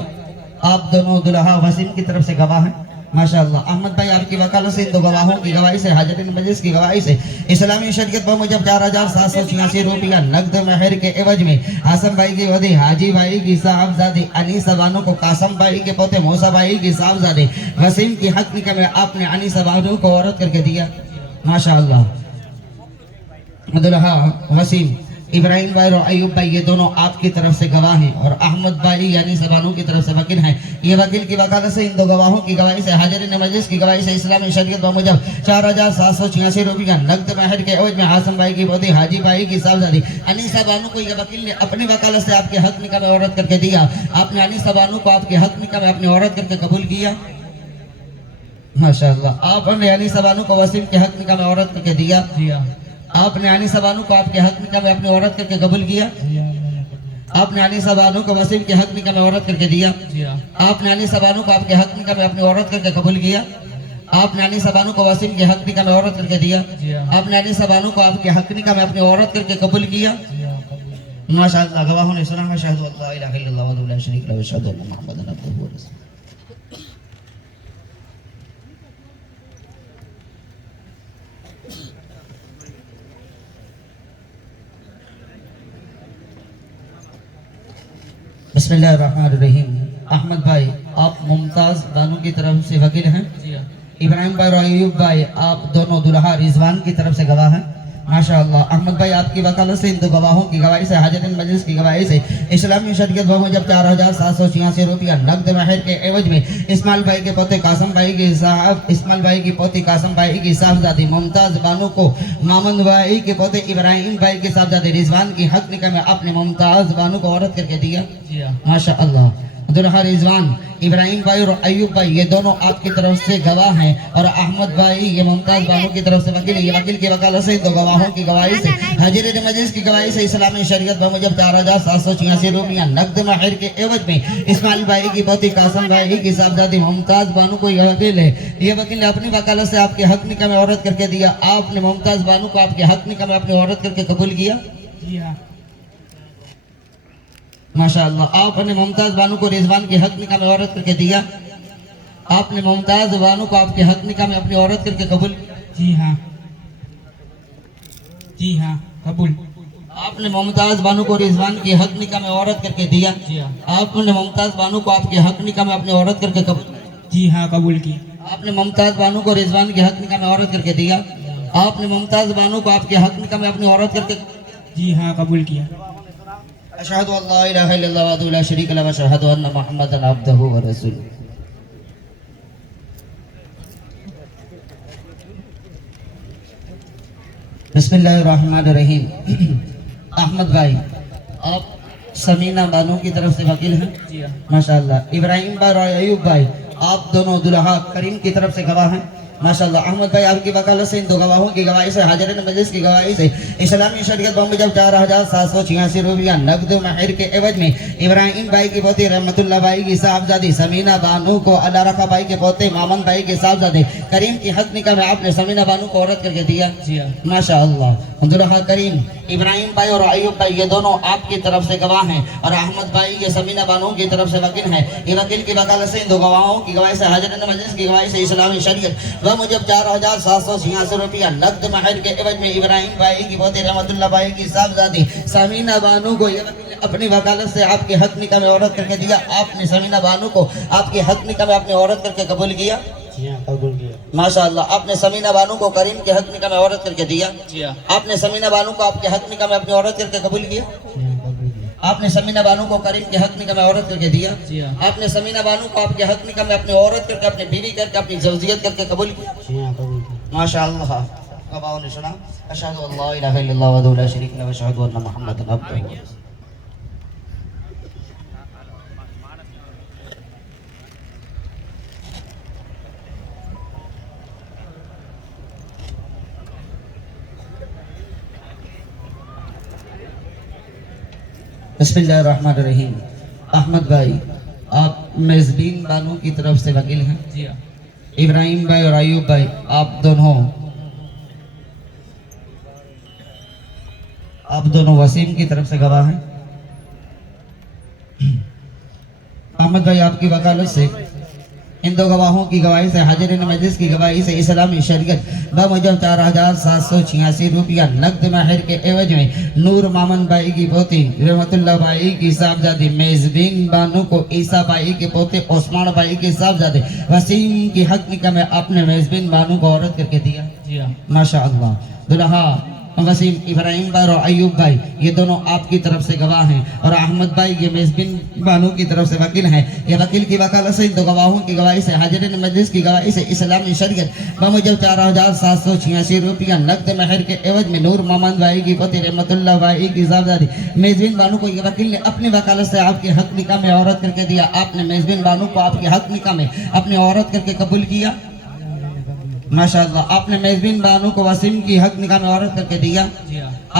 आप दोनों दुल्हा वसीम की तरफ से गवाह हैं। माशाअल्लाह। अहमद भाई, आपकी वकालत से इन दो गवाहों की गवाही से, हाजिरीन मजलिस की गवाही से, इस्लामी शरीयत बमुजब 4786 रुपया नकद महर के एवज में हासम भाई की वदी हाजी भाई की साहबजादी अनीस बानो को कासम भाई के पोते मूसा भाई की साहबजादे वसीम की हक निकाह में आपने अनीस बानो को औरत करके दिया। माशाअल्लाह। दुल्हा वसीम, इब्राहिम भाई और अयूब भाई, ये दोनों आपकी तरफ से गवाह हैं। और अहमद भाई यानी ज़बानों की तरफ से वकील हैं। ये वकील की वकालत से इन दो गवाहों की गवाही से, हाजिरीन मजलिस की गवाही से, इस्लामी शरीयत बमुजब 4786 रुपया नकद महर के एवज में हासम भाई की पोती हाजी भाई की साहबजादी अनीसा बानो को ये वकील ने अपनी वकालत से आपके हक निकाह में औरत करके दिया। आपने अनीसा बानो को आपके हक निकाह में अपनी औरत करके कबूल किया। माशाअल्लाह। आपने अनीसा बानो को वसीम के हक निकाह में औरत करके दिया। आपने अनीसा बानो को आपके हक निकाह में अपनी औरत करके कबूल किया। आपने अनीसा बानो को वसीम के हक निकाह में औरत करके दिया। आपने अनीसा बानो को आपके हक निकाह में अपनी औरत करके कबूल किया। आपने अनीसा बानो को वसीम के हक निकाह में औरत करके दिया। आपने अनीसा बानो को आपके हक निकाह में अपनी औरत करके कबूल किया। माशाअल्लाह। गवाहों ने सुना, अशहदु अल्ला इलाहा इल्लल्लाह वहदहु ला शरीका लहु व अशहदु अन्ना मुहम्मदन अब्दुहु व रसूलुहु। बिस्मिल्लाहिर्रहमानिर्रहीम। अहमद भाई, आप मुमताज बानो की तरफ से वकील हैं। इब्राहिम भाई और अयूब भाई, आप दोनों दुल्हा रिजवान की तरफ से गवाह हैं। माशाअल्लाह। अहमद भाई, आपकी वकालत से इन दो गवाहों की गवाही से, हाजिरीन मजलिस की गवाही से, इस्लामी शरीयत बमुजब 4786 रुपया नकद महर के एवज में इस्माइल भाई के पोते कासम भाई की साहब इस्माइल भाई की पोती कासम भाई की साहबजादी मुमताज बानो को मामद भाई के पोते इब्राहिम भाई के साहबजादे रिजवान की हक निकाह में आपने मुमताज बानो को औरत करके दिया। माशाअल्लाह। दुल्हा रिजवान, इब्राहिम भाई और अयूब भाई, ये दोनों आपकी तरफ से गवाह हैं। और अहमद भाई, ये मुमताज बानो की तरफ से वकील है। ये वकील की वकालत से दो गवाहों की गवाही से, हाजिरीन मजलिस की गवाही से, इस्लामी शरीयत बमुजब 4786 रुपया नकद महर के एवज में इस्माइल भाई की पोती कासम भाई की साहबजादी मुमताज बानो को ये वकील है। ये वकील ने अपनी वकालत से आपके हक निकाह में औरत करके दिया। आपने मुमताज बानो को आपके हक निकाह में अपनी औरत करके कबूल किया। माशाअल्लाह। आपने मुमताज बानो को रिजवान के हक निकाह में औरत करके दिया। आपने मुमताज बानो को आपके हक निकाह में अपनी औरत करके कबूल। जी हाँ कबूल। आपने मुमताज बानो को रिजवान के हक निकाह में औरत करके दिया। आपने मुमताज बानो को आपके हक निकाह में अपनी औरत करके कबूल। जी हाँ कबूल की। आपने मुमताज बानो को रिजवान के हक निकाह में औरत करके दिया। आपने मुमताज बानो को आपके हक निकाह में अपनी औरत करके। जी हाँ कबूल किया। अशहदु अल्ला इलाहा इल्लल्लाह वहदहु ला शरीका लहु व अशहदु अन्ना मुहम्मदन अब्दुहु व रसूलुहु। बिस्मिल्लाहिर्रहमानिर्रहीम। अहमद भाई, आप समीना बानो की तरफ से वकील हैं माशाल्लाह। इब्राहिम भाई और अयूब भाई आप दोनों दुल्हा करीम की तरफ से गवाह हैं माशाल्लाह। अहमद भाई आपकी वकालत से इन दो गवाहों की गवाही से हाजिरीन मजलिस की गवाही से इस्लामी शरीयत बम जब 4786 रुपया नकद महर के एवज में इब्राहिम भाई की पोती रहमतुल्लाह भाई की साहबजादी समीना बानो को अल्लाह रखा भाई के पोते मामन भाई के साहबजादे करीम की हक निकाह में आपने समीना बानो को औरत करके दिया माशाल्लाह। दुल्हा करीम इब्राहिम भाई और अयूब भाई ये दोनों आपकी तरफ से गवाह हैं और अहमद भाई ये समीना बानो की तरफ से वकील हैं। ये वकील की वकालत से इन दो गवाहों की गवाही से हाजिरीन मजलिस की गवाही से इस्लामी शरीयत वह मुझे 4786 रुपया नकद महर के एवज में इब्राहिम भाई की पोते रहमतुल्लाह भाई की साहबजादी समीना बानो को अपनी वकालत से आपके हक निकाह में औरत करके दिया। आपने समीना बानो को आपके हक निकाह में अपनी औरत करके कबूल किया माशाअल्लाह। आपने समीना बानो को करीम के हक निकाह में औरत करके दिया। आपने समीना बानो को आपके हक निकाह में अपनी औरत करके कबूल किया। आपने समीना बानो को करीम के हक निकाह में औरत करके दिया। आपने समीना बानो को आपके हक निकाह में अपनी औरत करके अपनी बीवी करके अपनी ज़ौजियत करके कबूल किया माशाअल्लाह। गवाहों ने सुना अशहदु अल्ला इलाहा इल्लल्लाह वहदहु ला शरीका लहु व अशहदु अन्ना मुहम्मदन अब्दुहु। बिस्मिल्लाहिर्रहमानिर्रहीम। अहमद भाई आप मेजबीन बानो की तरफ से वकील हैं। इब्राहिम भाई और अयूब भाई आप दोनों वसीम की तरफ से गवाह हैं। अहमद भाई आपकी वकालत से इन दो गवाहों की गवाही से हाजिरीन मजलिस की गवाही से इस्लामी शरीयत बमुजब 4786 रुपया नकद महर के एवज में नूर मामन भाई की पोती रहमतुल्लाह भाई की साहबजादी मेजबीन बानो को ईसा भाई के पोते ओस्मान भाई के साहबजादे वसीम की हक निकाह में आपने मेजबीन बानो को औरत करके दिया माशाअल्लाह। दुल्हा वसीम इब्राहिम भाई और अयूब भाई ये दोनों आपकी तरफ से गवाह हैं और अहमद भाई ये मेजबिन बानो की तरफ से वकील हैं। ये वकील की वकालत से इन दो गवाहों की गवाही से हाजिरीन मजलिस की गवाही से इस्लामी शरीयत बमुजब 4786 रुपया नकद महर के एवज में नूर मोहम्मद भाई की पोती रहमतुल्लाह भाई की साहबजादी मेजबिन बानो को ये वकील ने अपनी वकालत से आपके हक निकाह में औरत करके दिया। आपने मेजबिन बानो को आपके हक निकाह में अपनी औरत करके कबूल किया माशाअल्लाह। आपने मेजबिन बानो को वसीम की हक निकाह में औरत करके दिया।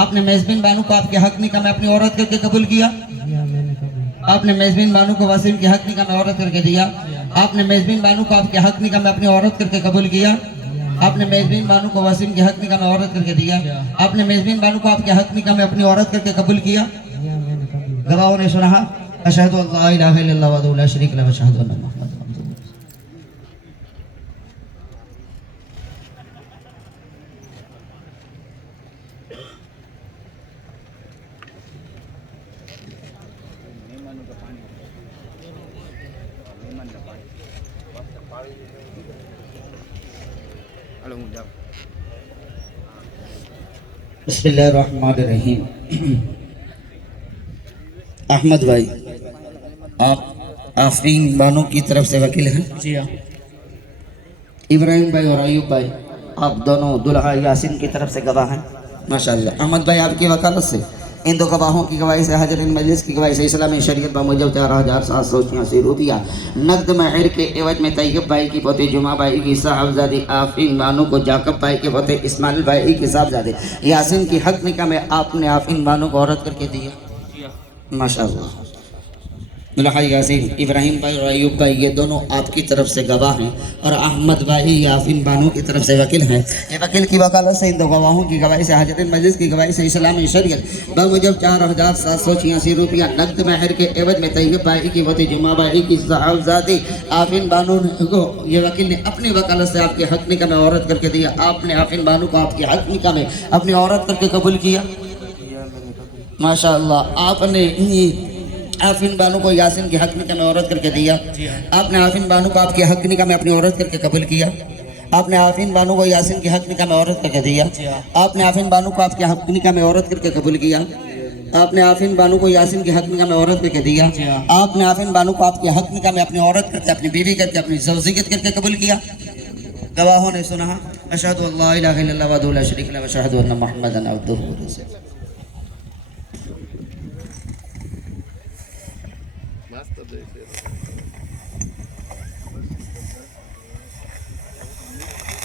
आपने मेजबिन बानो को आपके हक निकाह में अपनी औरत करके कबूल किया। आपने मेजबिन बानो को वसीम की हक निकाह में औरत करके दिया। आपने मेजबिन बानो को आपके हक निकाह में अपनी औरत करके कबूल किया। आपने मेजबिन बानो को वसीम की हक निकाह में औरत करके दिया। आपने मेजबिन बानो को आपके हक निकाह में अपनी औरत करके कबूल किया। गवाहों ने सुना अशहदु अल्ला इलाहा इल्लल्लाह वहदहु ला शरीका लहु व अशहदु अन्ना मुहम्मदन अब्दुहु। बिस्मिल्लाहिर्रहमानिर्रहीम। अहमद भाई आप आफरीन बानो की तरफ से वकील हैं। इब्राहिम भाई और अयूब भाई आप दोनों दुल्हा यासीन की तरफ से गवाह हैं माशाअल्लाह। अहमद भाई आपकी वकालत से इन दो गवाहों की गवाही से हाजिरीन मजलिस की गवाही से इस्लामी शरीयत बमुजब 4786 रुपया नकद महर के एवज में तैयब भाई की पोते जुमा भाई की साहबजादी आफरीन बानो को जाकब भाई के पोते इस्माइल भाई की साहबजादे यासीन की हक निकाह में आपने आफरीन बानो को औरत करके दिया माशाअल्लाह। दुल्हा यासीन इब्राहिम भाई और अयूब भाई ये दोनों आपकी तरफ से गवाह हैं और अहमद भाई यासीन बानो की तरफ से वकील हैं। ये वकील की वकालत से इन दो गवाहों की गवाही से हाजिरीन मजलिस की गवाही से इस्लामी शरीयत बमुजब 4786 रुपया नकद महर के एवज में तैयब भाई की वती जुमा भाई की साहबजादी आफरीन बानो को ये वकील ने अपनी वकालत से आपके हक निकाह में औरत करके दिया। आपने आफरीन बानो को आपके हक निकाह में अपनी औरत करके कबूल किया माशाअल्लाह। आपने आफरीन बानो को यासीन के हक निकाह में औरत करके दिया। आपने आफरीन बानो को आपके हक निकाह में अपनी औरत करके कबूल किया। आपने आफरीन बानो को यासीन के हक निकाह में औरत करके दिया। आपने आफरीन बानो को आपके हक निकाह में औरत करके कबूल किया। आपने आफरीन बानो को यासीन के हक निकाह में औरत करके दिया। आपने आफरीन बानो को आपके हक निकाह में अपनी औरत करके अपनी बीवी करके अपनी ज़ौजियत करके कबूल किया। गवाहों ने सुना अशहदु अल्ला इलाहा इल्लल्लाह वहदहु ला शरीका लहु व अशहदु अन्ना मुहम्मदन अब्दुहु व रसूलुहु।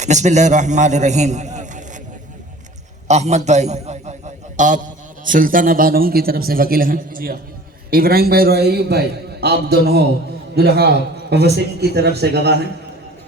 बिस्मिल्लाहिर्रहमानिर्रहीम। अहमद भाई, आप सुल्ताना बानो की तरफ से वकील हैं? जी हाँ। इब्राहिम भाई और अयूब भाई, आप दोनों दुल्हा वसीम की तरफ से गवाह हैं।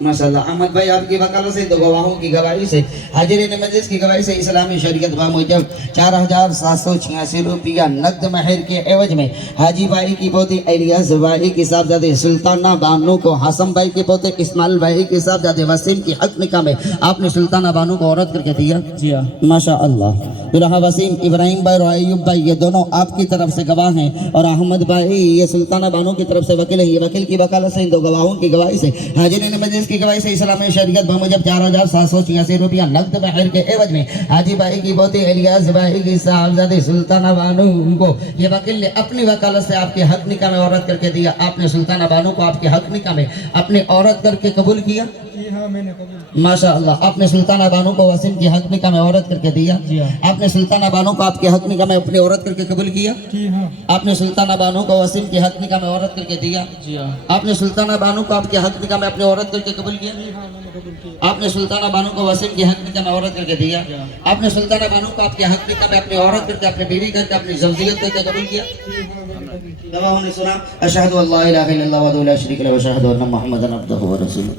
माशाल्लाह। अहमद भाई, आपकी वकालत से, दो गवाहों की गवाही से, हाजिरीन मजलिस की गवाही से इस्लामी शरीयत बामुजब 4786 रुपया नकद महर के एवज में हाजी भाई की पोती इलियास भाई की साहबजादे सुल्ताना बानो को हासम भाई के पोते इस्माइल भाई के साहबजादे वसीम की हक निकाह में आपने सुल्ताना बानो को औरत करके दिया। जी हाँ। माशाअल्लाह। दुल्हा वसीम, इब्राहिम भाई और अयूब भाई, ये दोनों आपकी तरफ से गवाह हैं और अहमद भाई ये सुल्ताना बानो की तरफ से वकील है। ये वकील की वकालत से, इन दो गवाहों की गवाही से, हाजिरीन मजलिस की गवाही से इस्लामी शरीयत बामुजब 4786 रुपया नकद महर के एवज में हाजी भाई की पोती इलियास भाई की साहबजादी सुल्ताना बानो को ये वकील ने अपनी वकालत से आपके हक निकाह में औरत करके दिया। आपने सुल्ताना बानो को आपके हक निकाह में अपनी औरत करके कबूल किया। जी हाँ, मैंने कबूल। माशाअल्लाह। आपने सुल्ताना बानो को वसीम की हक निकाह में औरत करके दिया। जी हाँ। आपने सुल्ताना बानो को आपके हक निकाह में अपनी औरत करके कबूल किया। जी हाँ। आपने सुल्ताना बानो को वसीम की हक निकाह में औरत करके दिया। जी हाँ। आपने सुल्ताना बानो को आपके हक निकाह में अपनी औरत करके कबूल किया। जी हाँ, मैंने कबूल किया। आपने सुल्ताना बानो को वसीम की हक निकाह में औरत करके दिया। आपने सुल्ताना बानो को आपके हक निकाह में अपनी औरत करके, अपनी बीवी करके, अपनी ज़ौजियत करके कबूल किया। जी हाँ, मैंने कबूल किया। गवाहों ने सुना, अशहदु अल्ला इलाहा इल्लल्लाह वहदहु ला शरीका लहु व अशहदु अन्ना मुहम्मदन अब्दुहु व रसूलुहु।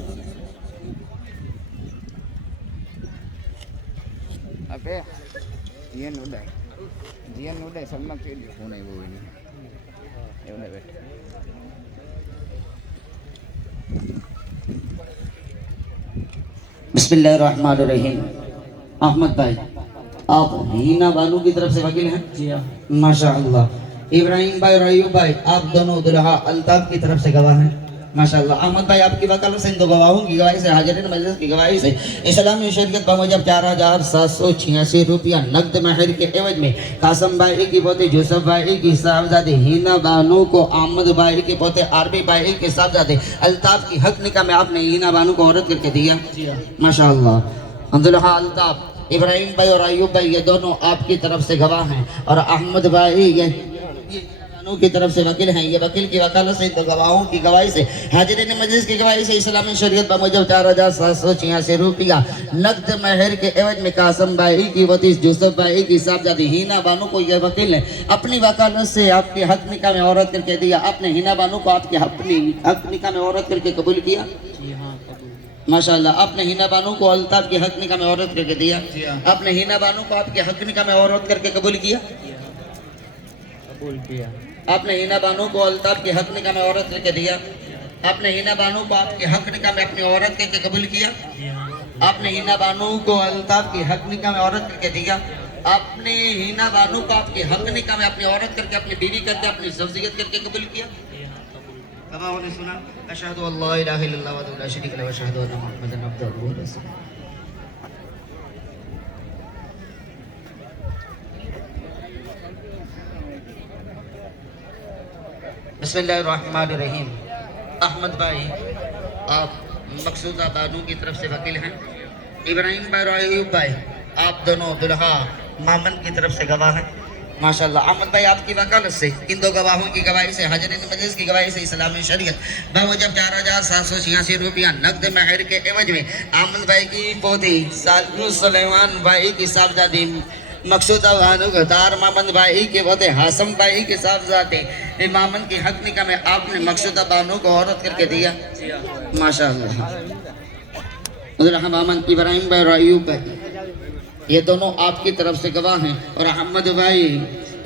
Apa? Jian udah sama ke dia phone ibu ini. Ya udah bet. बिस्मिल्लाहिर्रहमानिर्रहीम। अहमद भाई, आप हीना बानो की तरफ से वकील हैं? जी हाँ। माशाअल्लाह। इब्राहिम भाई और अयूब भाई, आप दोनों दुल्हा अल्ताफ की तरफ से गवाह हैं। माशाअल्लाह। अहमद भाई, आपकी वकालत से, इन दो गवाहों की गवाही से, हाजिरीन मजलिस की गवाही से, इस्लामी शरीयत बामुजब 4786 रुपया नकद महर के एवज में कासम भाई की पोते यूसुफ भाई की साहबजादे हीना बानो को अहमद भाई के पोते आरबी भाई के साहबजादे अल्ताफ की हक निकाह में आपने हीना बानो को औरत करके दिया। जी हाँ। माशाअल्लाह। दुल्हा अल्ताफ, इब्राहिम भाई और अयूब भाई, ये दोनों आपकी तरफ से गवाह हैं और अहमद भाई ये की तरफ से वकील हैं। ये वकील की वकालत से, गवाहों की गवाही से, हाजिरीन मजलिस की गवाही से, इस्लामी शरीयत बामुजब 4786 रुपया नकद महर के एवज में कासम भाई की वती यूसुफ भाई की साहबजादी हीना बानो को ये वकील ने अपनी वकालत से आपके हक निकाह में औरत करके दिया। आपने हीना बानो को आपके अपनी हक निकाह में औरत करके कबूल किया। जी हाँ, कबूल। माशाअल्लाह। आपने हीना बानो को अल्ताफ के हक निकाह में औरत करके दिया। आपने हीना बानो को आपके हक निकाह में औरत करके कबूल किया। कबूल किया। आपने हीना बानो को अल्ताफ के हक निकाह में औरत करके दिया। आपने हीना बानो को आपके हक निकाह में अपनी औरत करके कबूल किया। आपने हीना बानो को अल्ताफ के हक निकाह में औरत करके दिया। आपने हीना बानो को आपके हक निकाह में अपनी औरत करके, अपनी बीवी करके, अपनी ज़ौजियत करके कबूल किया। गवाहों ने सुना, अशहदु अल्ला इलाहा इल्लल्लाह वहदहु ला शरीका लहु व अशहदु अन्ना मुहम्मदन अब्दुहु व रसूलुहु। बिस्मिल्लाहिर्रहमानिर्रहीम। अहमद भाई, आप मकसूदा बानो की तरफ से वकील हैं। इब्राहिम भाई और अयूब भाई, आप दोनों दुल्हा मामन की तरफ से गवाह हैं। माशाअल्लाह। अहमद भाई, आपकी वकालत से, इन दो गवाहों की गवाही से, हाजिरीन मजलिस की गवाही से, इस्लामी शरीयत बामुजब 4786 रुपया नकद महर के एवज में अहमद भाई की पोती सुलेमान भाई की साहबजादी मकसूदा बानो गदार मामन भाई के पोते हासम भाई के साहबजादे मामन की हक निकाह में आपने मकसूदा बानो को औरत करके दिया। माशाअल्लाह। मामन, इब्राहिम भाई और अयूब भाई, ये दोनों आपकी तरफ से गवाह हैं और अहमद भाई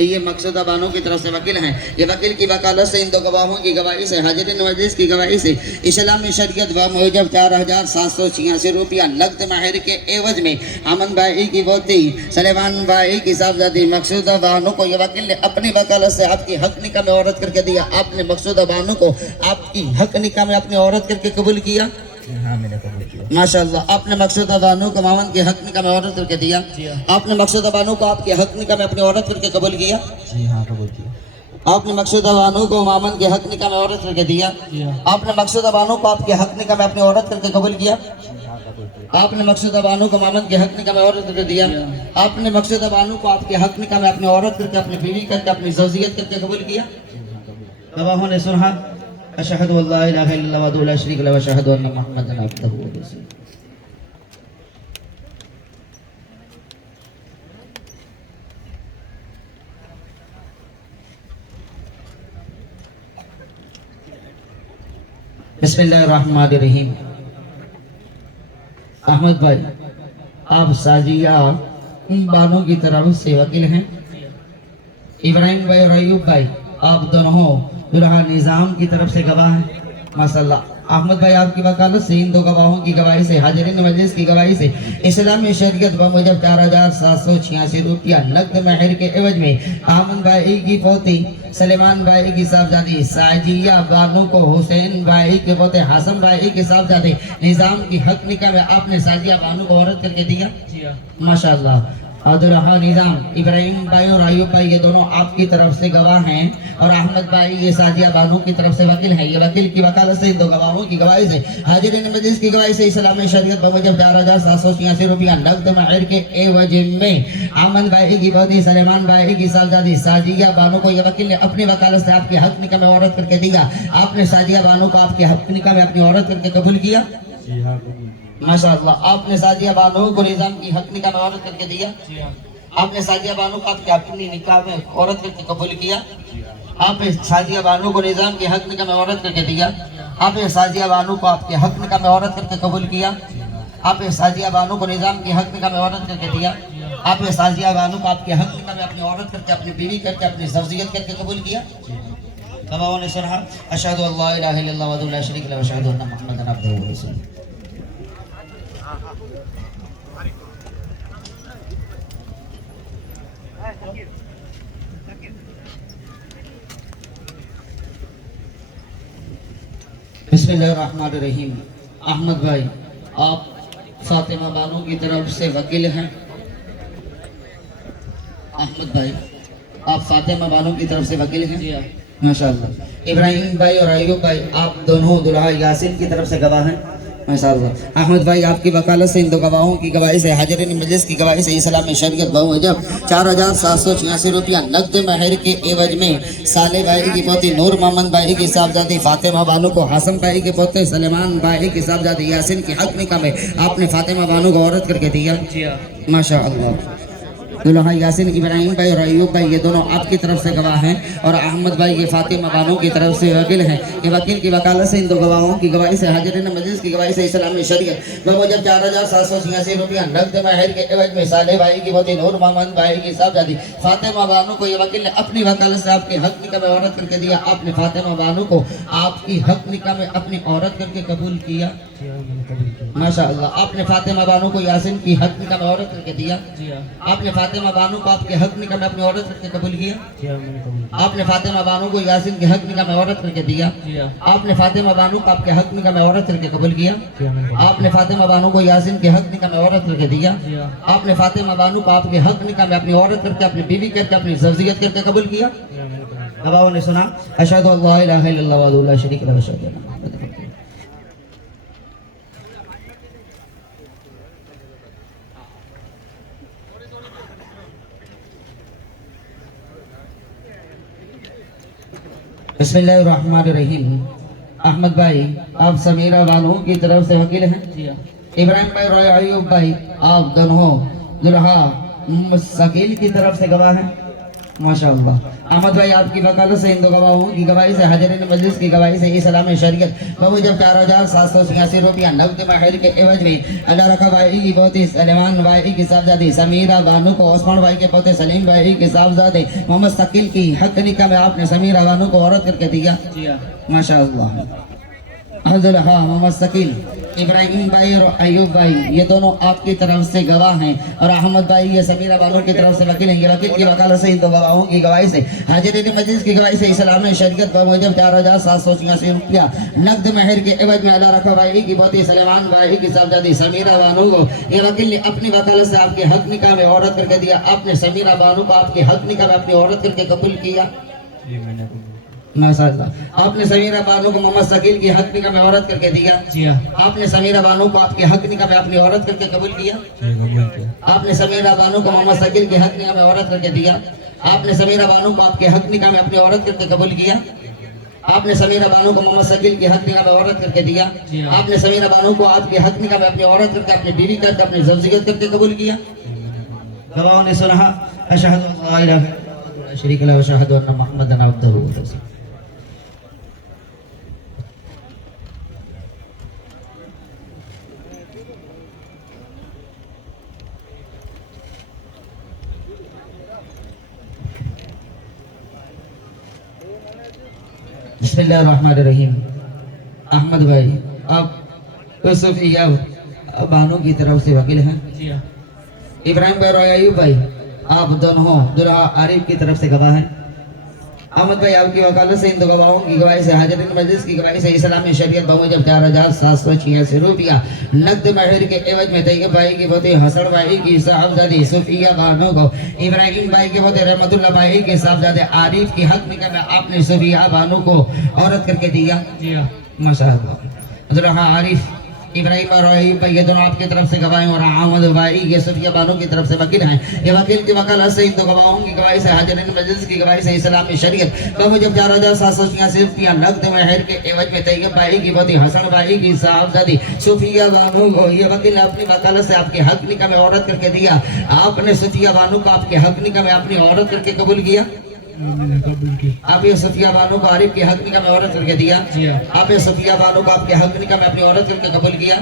ये मकसूदा बानो की तरफ से वकील हैं। ये वकील की वकालत से, इन दो गवाहों की गवाही से, हाजिरीन मजलिस की गवाही से, इस्लामी शरीयत बामुजब 4786 रुपया नकद महर के एवज में अमन भाई की पोती सलेमान भाई की साहबजादी मकसूदा बानो को ये वकील ने अपनी वकालत से आपकी हक निकाह में औरत करके दिया। आपने मकसूदा बानो को आपकी हक निकाह में अपनी औरत करके कबूल किया। हाँ, मैंने कबूल किया। माशाअल्लाह। आपने मकसूदा बानो को मामन के हक निकाह में औरत करके दिया। आपने मकसूदा बानो को आपके हक निकाह में अपनी औरत करके कबूल किया। जी हाँ, कबूल किया। आपने मकसूदा बानो को मामन के हक निकाह में औरत करके दिया। आपने मकसूदा बानो को आपके हक निकाह में अपनी औरत करके कबूल किया। आपने मकसूदा बानो को मामन के हक निकाह में औरत करके दिया। आपने मकसूदा बानो को आपके हक निकाह में अपनी औरत करके, अपनी बीवी करके, अपनी ज़ौजियत करके कबूल किया। गवाहों ने सुना, अशहदु अल्ला इलाहा इल्लल्लाह वहदहु ला शरीका लहु व अशहदु अन्ना मुहम्मदन अब्दुहु व रसूलुहु। बिस्मिल्लाहिर्रहमानिर्रहीम। अहमद भाई, आप साजिया बानो की तरफ से वकील हैं। इब्राहिम भाई और अयूब भाई, आप दोनों दुल्हा निज़ाम की तरफ से गवाह हैं। माशाल्लाह। अहमद भाई, आपकी वकालत से इन दो गवाहों की गवाही से, हाजिरीन मजलिस की गवाही से, इस्लामी शरीयत बमुजब 4786 रुपया नकद महर के एवज में अहमद भाई की पोती सलेमान भाई की साहबजादी साजिया बानो को हुसैन भाई के पोते हासम भाई के साहबजादे निज़ाम की हक निकाह में आपने साजिया बानो को औरत करके दिया। माशाल्लाह। दुल्हा निज़ाम इब्राहिम भाई और अयूब भाई, ये दोनों आपकी तरफ से गवाह हैं और अहमद भाई ये साजिया बानो की तरफ से वकील हैं। ये वकील की वकालत से इन दो गवाहों की गवाही से, हाजिरीन मजलिस की गवाही से, इस्लामी शरीयत बमुजब 4786 रुपया नकद महर के एवज में अहमद भाई की पोती सलेमान भाई की साहबजादी साजिया बानो को ये वकील ने अपनी वकालत से आपके हक निकाह में औरत करके दिया। आपने साजिया बानो को आपके हक निकाह में अपनी औरत करके कबूल किया। माशाअल्लाह। आपने साजिया बानो को निज़ाम की हक निकाह में औरत करके दिया। आपने साजिया बानो को आपके अपनी निकाह में औरत करके कबूल किया। आपने साजिया बानो को निज़ाम की हक निकाह में औरत करके दिया। आपने साजिया बानो को आपके हक निकाह में औरत करके कबूल किया। आपने साजिया बानो को निज़ाम की हक निकाह में औरत करके दिया। आपने साजिया बानो को आपके हक निकाह में अपनी औरत करके, अपनी बीवी करके, अपनी ज़ौजियत करके कबूल किया। गवाहों ने सुना अशहदु अल्ला इलाहा इल्लल्लाह वहदहु ला शरीका लहु व अशहदु अन्ना मुहम्मदन अब्दुहु व रसूलुहु। बिस्मिल्लाहिर्रहमानिर्रहीम। अहमद भाई, आप फातिमा बानो की तरफ से वकील हैं। अहमद भाई, आप फातिमा बानो की तरफ से वकील हैं। माशाअल्लाह। इब्राहिम भाई और अयूब भाई, आप दोनों दुल्हा यासीन की तरफ से गवाह हैं। माशाअल्लाह। अहमद भाई, आपकी वकालत से इन दो गवाहों की गवाही से, हाजिरीन मजलिस की गवाही से, इस्लामी शरीयत बमुजब 4786 रुपया नकद महर के एवज में साले भाई की पोती नूर मोहम्मद भाई की साहबजादी फातिमा बानो को हासम भाई के पोते सलेमान भाई की साहबजादी यासीन की हक निकाह में आपने फातिमा बानो को औरत करके दिया। माशाअल्लाह। दुल्हा यासीन इब्राहिम भाई और अयूब भाई, ये दोनों आपकी तरफ से गवाह हैं और अहमद भाई ये फातिमा बानो की तरफ से वकील हैं। ये वकील की वकालत से इन दो गवाहों की गवाही से, हाजिरीन मजलिस की गवाही से, इस्लामी शरीयत बमुजब 4786 रुपया नकद महर के एवज में साले भाई की पोती नूर मोहम्मद भाई की साहबजादी फातिमा बानो को ये वकील ने अपनी वकालत से आपके हक निकाह में औरत करके दिया। आपने फातिमा बानो को आपकी हक निकाह में अपनी औरत करके कबूल किया। माशाअल्लाह। आपने फातिमा बानो को यासीन की हक निकाह में औरत करके दिया। आपने फातिमा बानो को आपके हक निकाह में अपनी औरत करके कबूल किया। आपने फातिमा बानो को यासीन के हक निकाह में औरत करके दिया। आपने फातिमा बानो को आपके हक निकाह में औरत करके कबूल किया। आपने फातिमा बानो को यासीन के हक निकाह में औरत करके दिया। आपने फातिमा बानो को आपके हक निकाह में अपनी औरत करके, अपनी बीवी करके, अपनी ज़ौजियत करके कबूल किया। गवाहों ने सुना अशहदु अल्ला इलाहा इल्लल्लाह वहदहु ला शरीका लहु व अशहदु अन्ना मुहम्मदन अब्दुहु। बिस्मिल्लाहिर्रहमानिर्रहीम। अहमद भाई, आप समीरा बानो की तरफ से वकील हैं। इब्राहिम भाई और अयूब भाई, आप दोनों दुल्हा शकील की तरफ से गवाह हैं। माशाअल्लाह। अहमद भाई, आपकी वकालत से इन दो गवाहों की गवाही से, हाजिरीन मजलिस की गवाही से, इस्लामी शरीयत बमुजब 4786 रुपया नकद महर के एवज में अल्लाह रखा भाई की पोती सलेमान भाई की साहबजादी समीरा बानो को ओस्मान भाई के पोते सलीम भाई के साहबजादे मोहम्मद शकील की हक निकाह में आपने समीरा बानो को औरत करके दिया। माशाअल्लाह। दुल्हा मोहम्मद शकील इब्राहिम भाई और अयूब भाई, ये दोनों आपकी तरफ से गवाह हैं और अहमद भाई ये समीरा बानो की तरफ से वकील हैं। ये वकील की वकालत से इन दो गवाहों की गवाही से, हाजिरीन मजलिस की गवाही से, इस्लामी शरीयत बमुजब 4786 रुपया नकद महर के एवज में अल्लाह रखा भाई की पोती सलेमान भाई की साहबजादी समीरा बानो को ये वकील ने अपनी वकालत से आपके हक निकाह में औरत करके दिया। आपने समीरा बानो को आपके हक निकाह में अपनी औरत करके कबूल किया। माशाअल्लाह। आपने समीरा बानो को मोहम्मद शकील की हक निकाह में औरत करके दिया। आपने समीरा बानो को आपके हक निकाह में अपनी औरत करके कबूल किया। आपने समीरा बानो को मोहम्मद शकील की हक निकाह में औरत करके दिया। आपने समीरा बानो को आपके हक निकाह में अपनी औरत करके कबूल किया। آپ نے سمیرہ بانو کو محمد شکیل کی حق نکاح میں عورت کر کے دیا آپ نے سمیرہ بانو کو آپ کی حق نکاح میں اپنی عورت کر کے اپنی بیوی کر کے اپنی زوجیت کر کے قبول کیا گواہوں نے سنا اشہد ان لا الہ الا اللہ لا شریک لہ واشہد ان محمدًا عبدہ ورسولہ بسم اللہ الرحمن الرحیم احمد بھائی آپ صوفیہ بانو کی طرف سے وکیل ہیں ابراہیم بھائی اور ایوب بھائی آپ دونوں دلہا عارف کی طرف سے گواہ ہیں احمد بھائی آپ کی وکالت سے ان دو گواہوں کی گواہی سے حاضرین مجلس کی گواہی سے اسلامی شریعت بموجب 4786 روپیہ نقد مہر کے عوض میں طیب بھائی کی پوتی حسن بھائی کی صاحبزادی صوفیہ بانو کو ابراہیم بھائی کے پوتے رحمت اللہ بھائی کے صاحبزادے عارف کی حق نکاح میں آپ نے صوفیہ بانو کو عورت کر کے دیا ماشاءاللہ دلہا عارف ابراہیم اور ایوب بھائی یہ دونوں آپ کی طرف سے گواہ ہیں اور احمد بھائی یہ صوفیہ بانو کی طرف سے وکیل ہیں یہ وکیل کی وکالت سے ان دو گواہوں کی گواہی سے حاضرین مجلس کی گواہی سے اسلامی شریعت بموجب 4786 روپیہ نقد مہر کے عوض میں طیب بھائی کی پوتی حسن بھائی کی صاحبزادی صوفیہ بانو کو یہ وکیل نے اپنی وکالت سے آپ کے حق نکاح میں عورت کر کے دیا آپ نے صوفیہ بانو کو آپ کے حق نکاح میں اپنی عورت کر کے قبول کیا آپ یہ صوفیہ بانو کو عارف کی حق نکاح میں عورت کر کے دیا آپ یہ صوفیہ بانو کو آپ کے حق نکاح میں اپنی عورت کر کے قبول کیا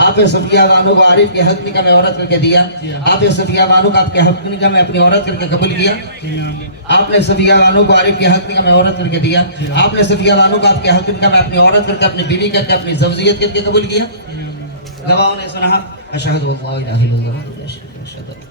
آپ یہ صوفیہ بانو کو عارف کے حق نکاح میں عورت کر کے دیا آپ یہ صوفیہ بانو کو آپ کے حق نکاح میں اپنی عورت کر کے قبول کیا آپ نے صوفیہ بانو کو عارف کے حق نکاح میں عورت کر کے دیا آپ نے صوفیہ بانو کو آپ کے حق نکاح میں اپنی عورت کر کے اپنی بیوی کر کے اپنی زوجیت کر کے قبول کیا گواہوں نے سنا اشہد ان لا الہ الا اللہ واشہد ان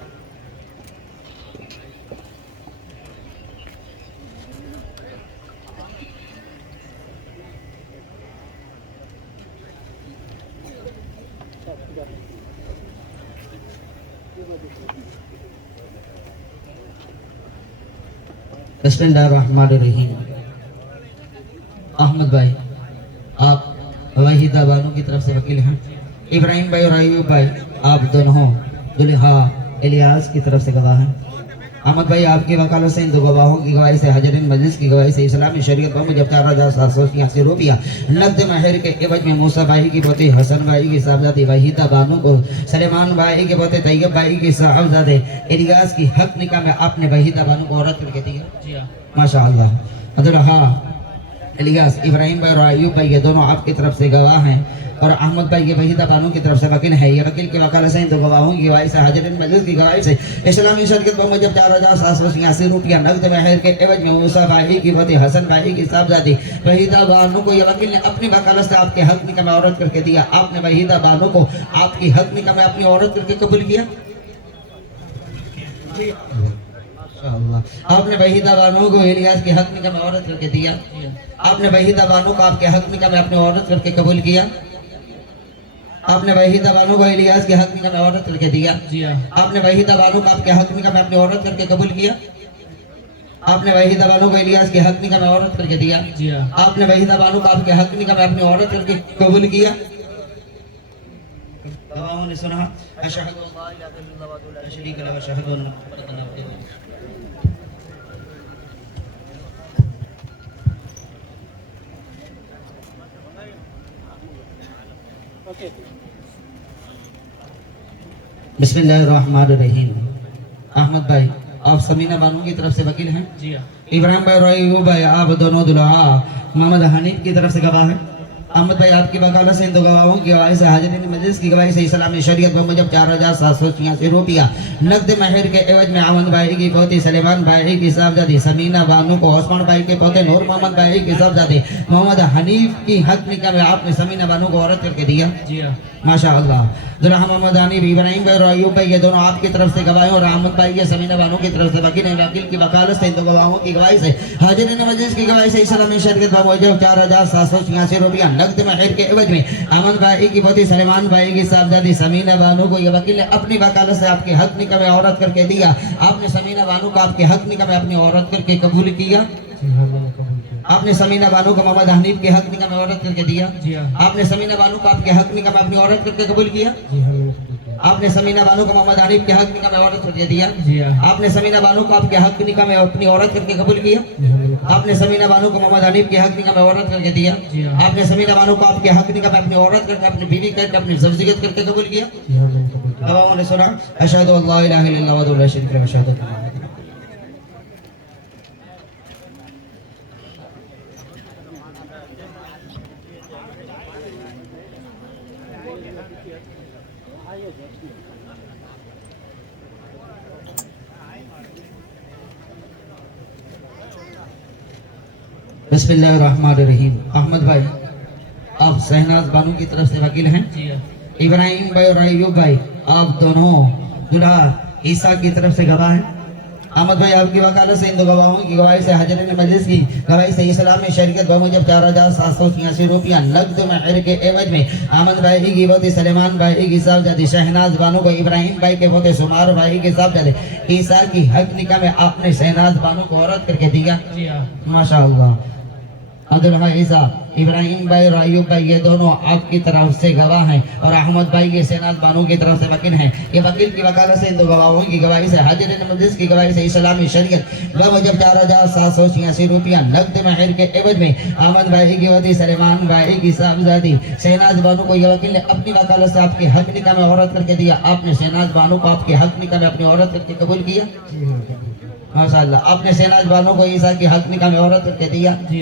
بسم اللہ الرحمن الرحیم احمد بھائی آپ وحیدہ بانو کی طرف سے وکیل ہیں ابراہیم بھائی اور ایوب بھائی آپ دونوں دلہا الیاس کی طرف سے گواہ ہیں احمد بھائی آپ کی وکالت سے ان دو گواہوں کی گواہی سے حاضرین مجلس کی گواہی سے اسلامی شریعت بموجب 4786 روپیہ نقد مہر کے عوض میں موسیٰ بھائی کی پوتی حسن بھائی کی صاحبزادی وحیدہ بانو کو سلیمان بھائی کے پوتے طیب بھائی کی صاحبزادے الیاس کی حق نکاح میں آپ نے وحیدہ بانو کو عورت کر کے دیا ماشاءاللہ دلہا الیاس ابراہیم بھائی اور ایوب بھائی یہ دونوں آپ کی طرف سے گواہ ہیں اور احمد بھائی یہ وحیدہ بانو کی طرف سے وکیل ہے یہ وکیل کی وکالت سے ان دو گواہوں کی گواہی سے حاضرین مجلس کی گواہی سے اسلامی شریعت بموجب 4786 روپیہ نقد مہر کے عوض میں موسیٰ بھائی کی پوتی حسن بھائی کی صاحبزادی وحیدہ بانو کو یہ وکیل نے اپنی وکالت سے آپ کے حق نکاح میں عورت کر کے دیا آپ نے وحیدہ بانو کو آپ کی حق نکاح میں اپنی عورت کر کے قبول کیا آپ نے وحیدہ بانو کو الیاس کے حق نکاح میں عورت کر کے دیا آپ نے وحیدہ بانو کو آپ کے حق نکاح میں اپنی عورت کر کے قبول کیا آپ نے وحیدہ بانو کو الیاس کے حق نکاح میں عورت کر کے دیا آپ نے وحیدہ بانو کو آپ کے حق نکاح میں اپنی عورت کر کے قبول کیا آپ نے وحیدہ بانو کو الیاس کے حق نکاح میں عورت کر کے دیا آپ نے وحیدہ بانو کو آپ کے حق نکاح میں اپنی عورت کر کے قبول کیا گواہوں نے سنا اشہد ان لا الہ الا اللہ وحدہ لا شریک لہ واشہد ان محمدًا عبدہ بسم اللہ الرحمن الرحیم احمد بھائی آپ سمینہ بانو کی طرف سے وکیل ہیں ابراہیم بھائی اور ایوب بھائی آپ دونوں دلہا محمد حنیف کی طرف سے گواہ ہیں احمد بھائی آپ کی وکالت سے ان دو گواہوں کی گواہی سے حاضرین مجلس کی گواہی سے اسلامی شریعت بموجب 4786 روپیہ نقد مہر کے عوض میں احمد بھائی کی پوتی سلیمان بھائی کی صاحبزادی سمینہ بانو کو عثمان بھائی کے پوتے نور محمد بھائی کی صاحبزادی محمد حنیف کی حق نکاح میں آپ نے سمینہ بانو کو عورت کر کے دیا ماشاءاللہ دلہا محمد حنیف ابراہیم بھائی اور ایوب بھائی یہ دونوں آپ کی طرف سے گواہ ہیں اور احمد بھائی یہ سمینہ بانو کی طرف سے وکیل ہیں وکیل کی وکالت سے ان دو گواہوں کی گواہی سے حاضرین مجلس کی گواہی سے اسلامی شریعت بموجب 4786 روپیہ نقد مہر کے عوض میں احمد بھائی کی پوتی سلیمان بھائی کی صاحبزادی سمینہ بانو کو یہ وکیل نے اپنی وکالت سے آپ کے حق نکاح میں عورت کر کے دیا آپ نے سمینہ بانو کو آپ کے حق نکاح میں اپنی عورت کر کے قبول کیا آپ نے سمینہ بانو کو محمد حنیف کے حق نکاح میں عورت کر کے دیا آپ نے سمینہ بانو کو آپ کے حق نکاح میں اپنی عورت کر کے قبول کیا آپ نے سمینہ بانو کو محمد حنیف کے حق نکاح میں عورت کر کے دیا آپ نے سمینہ بانو کو آپ کے حق نکاح میں اپنی عورت کر کے قبول کیا آپ نے سمینہ بانو کو محمد حنیف کی حق نکاح میں عورت کر کے دیا. آپ نے سمینہ بانو کو آپ کے حق نکاح میں اپنی عورت کر کے اپنی بیوی کر کے اپنی زوجیت کر کے قبول کیا. گواہوں نے سنا اشہد ان لا الہ الا اللہ وحدہ لا شریک لہ واشہد ان محمدًا رسول اللہ. بسم اللہ الرحمن الرحیم. احمد بھائی آپ شہناز بانو کی طرف سے وکیل ہیں. ابراہیم بھائی اور ایوب بھائی آپ دونوں دلہا عیسیٰ کی طرف سے گواہ ہیں. احمد بھائی آپ کی وکالت سے ان دو گواہوں کی گواہی سے حاضرین مجلس کی گواہی سے اسلام میں شرکت بموجب 4786 روپیہ نقد مہر کے عوض میں احمد بھائی کی پوتی سلیمان بھائی کی صاحبزادی شہناز بانو کو ابراہیم بھائی کے پوتے سمار بھائی کے صاحبزادے عیسیٰ کی حق نکاح میں آپ نے شہناز بانو کو عورت کر کے دیا. ماشاءاللہ. عبداللہ عیسیٰ ابراہیم بھائی اور ایوب بھائی یہ دونوں آپ کی طرف سے گواہ ہیں اور احمد بھائی یہ شہناز بانو کی طرف سے وکیل ہیں. یہ وکیل کی وکالت سے ان دو گواہوں کی گواہی سے حاضرین مجلس کی گواہی سے اسلامی شریعت بموجب 4786 روپیہ نقد مہر کے عوض میں احمد بھائی کی پوتی سلیمان بھائی کی صاحبزادی شہناز بانو کو یہ وکیل نے اپنی وکالت سے آپ کے حق نکاح میں عورت کر کے دیا. آپ نے شہناز بانو کو آپ کے حق نکاح میں اپنی عورت کر کے قبول کیا. ماشاءاللہ. آپ نے شہناز بانو کو عیسیٰ کی حق نکاح میں عورت کر کے دیا.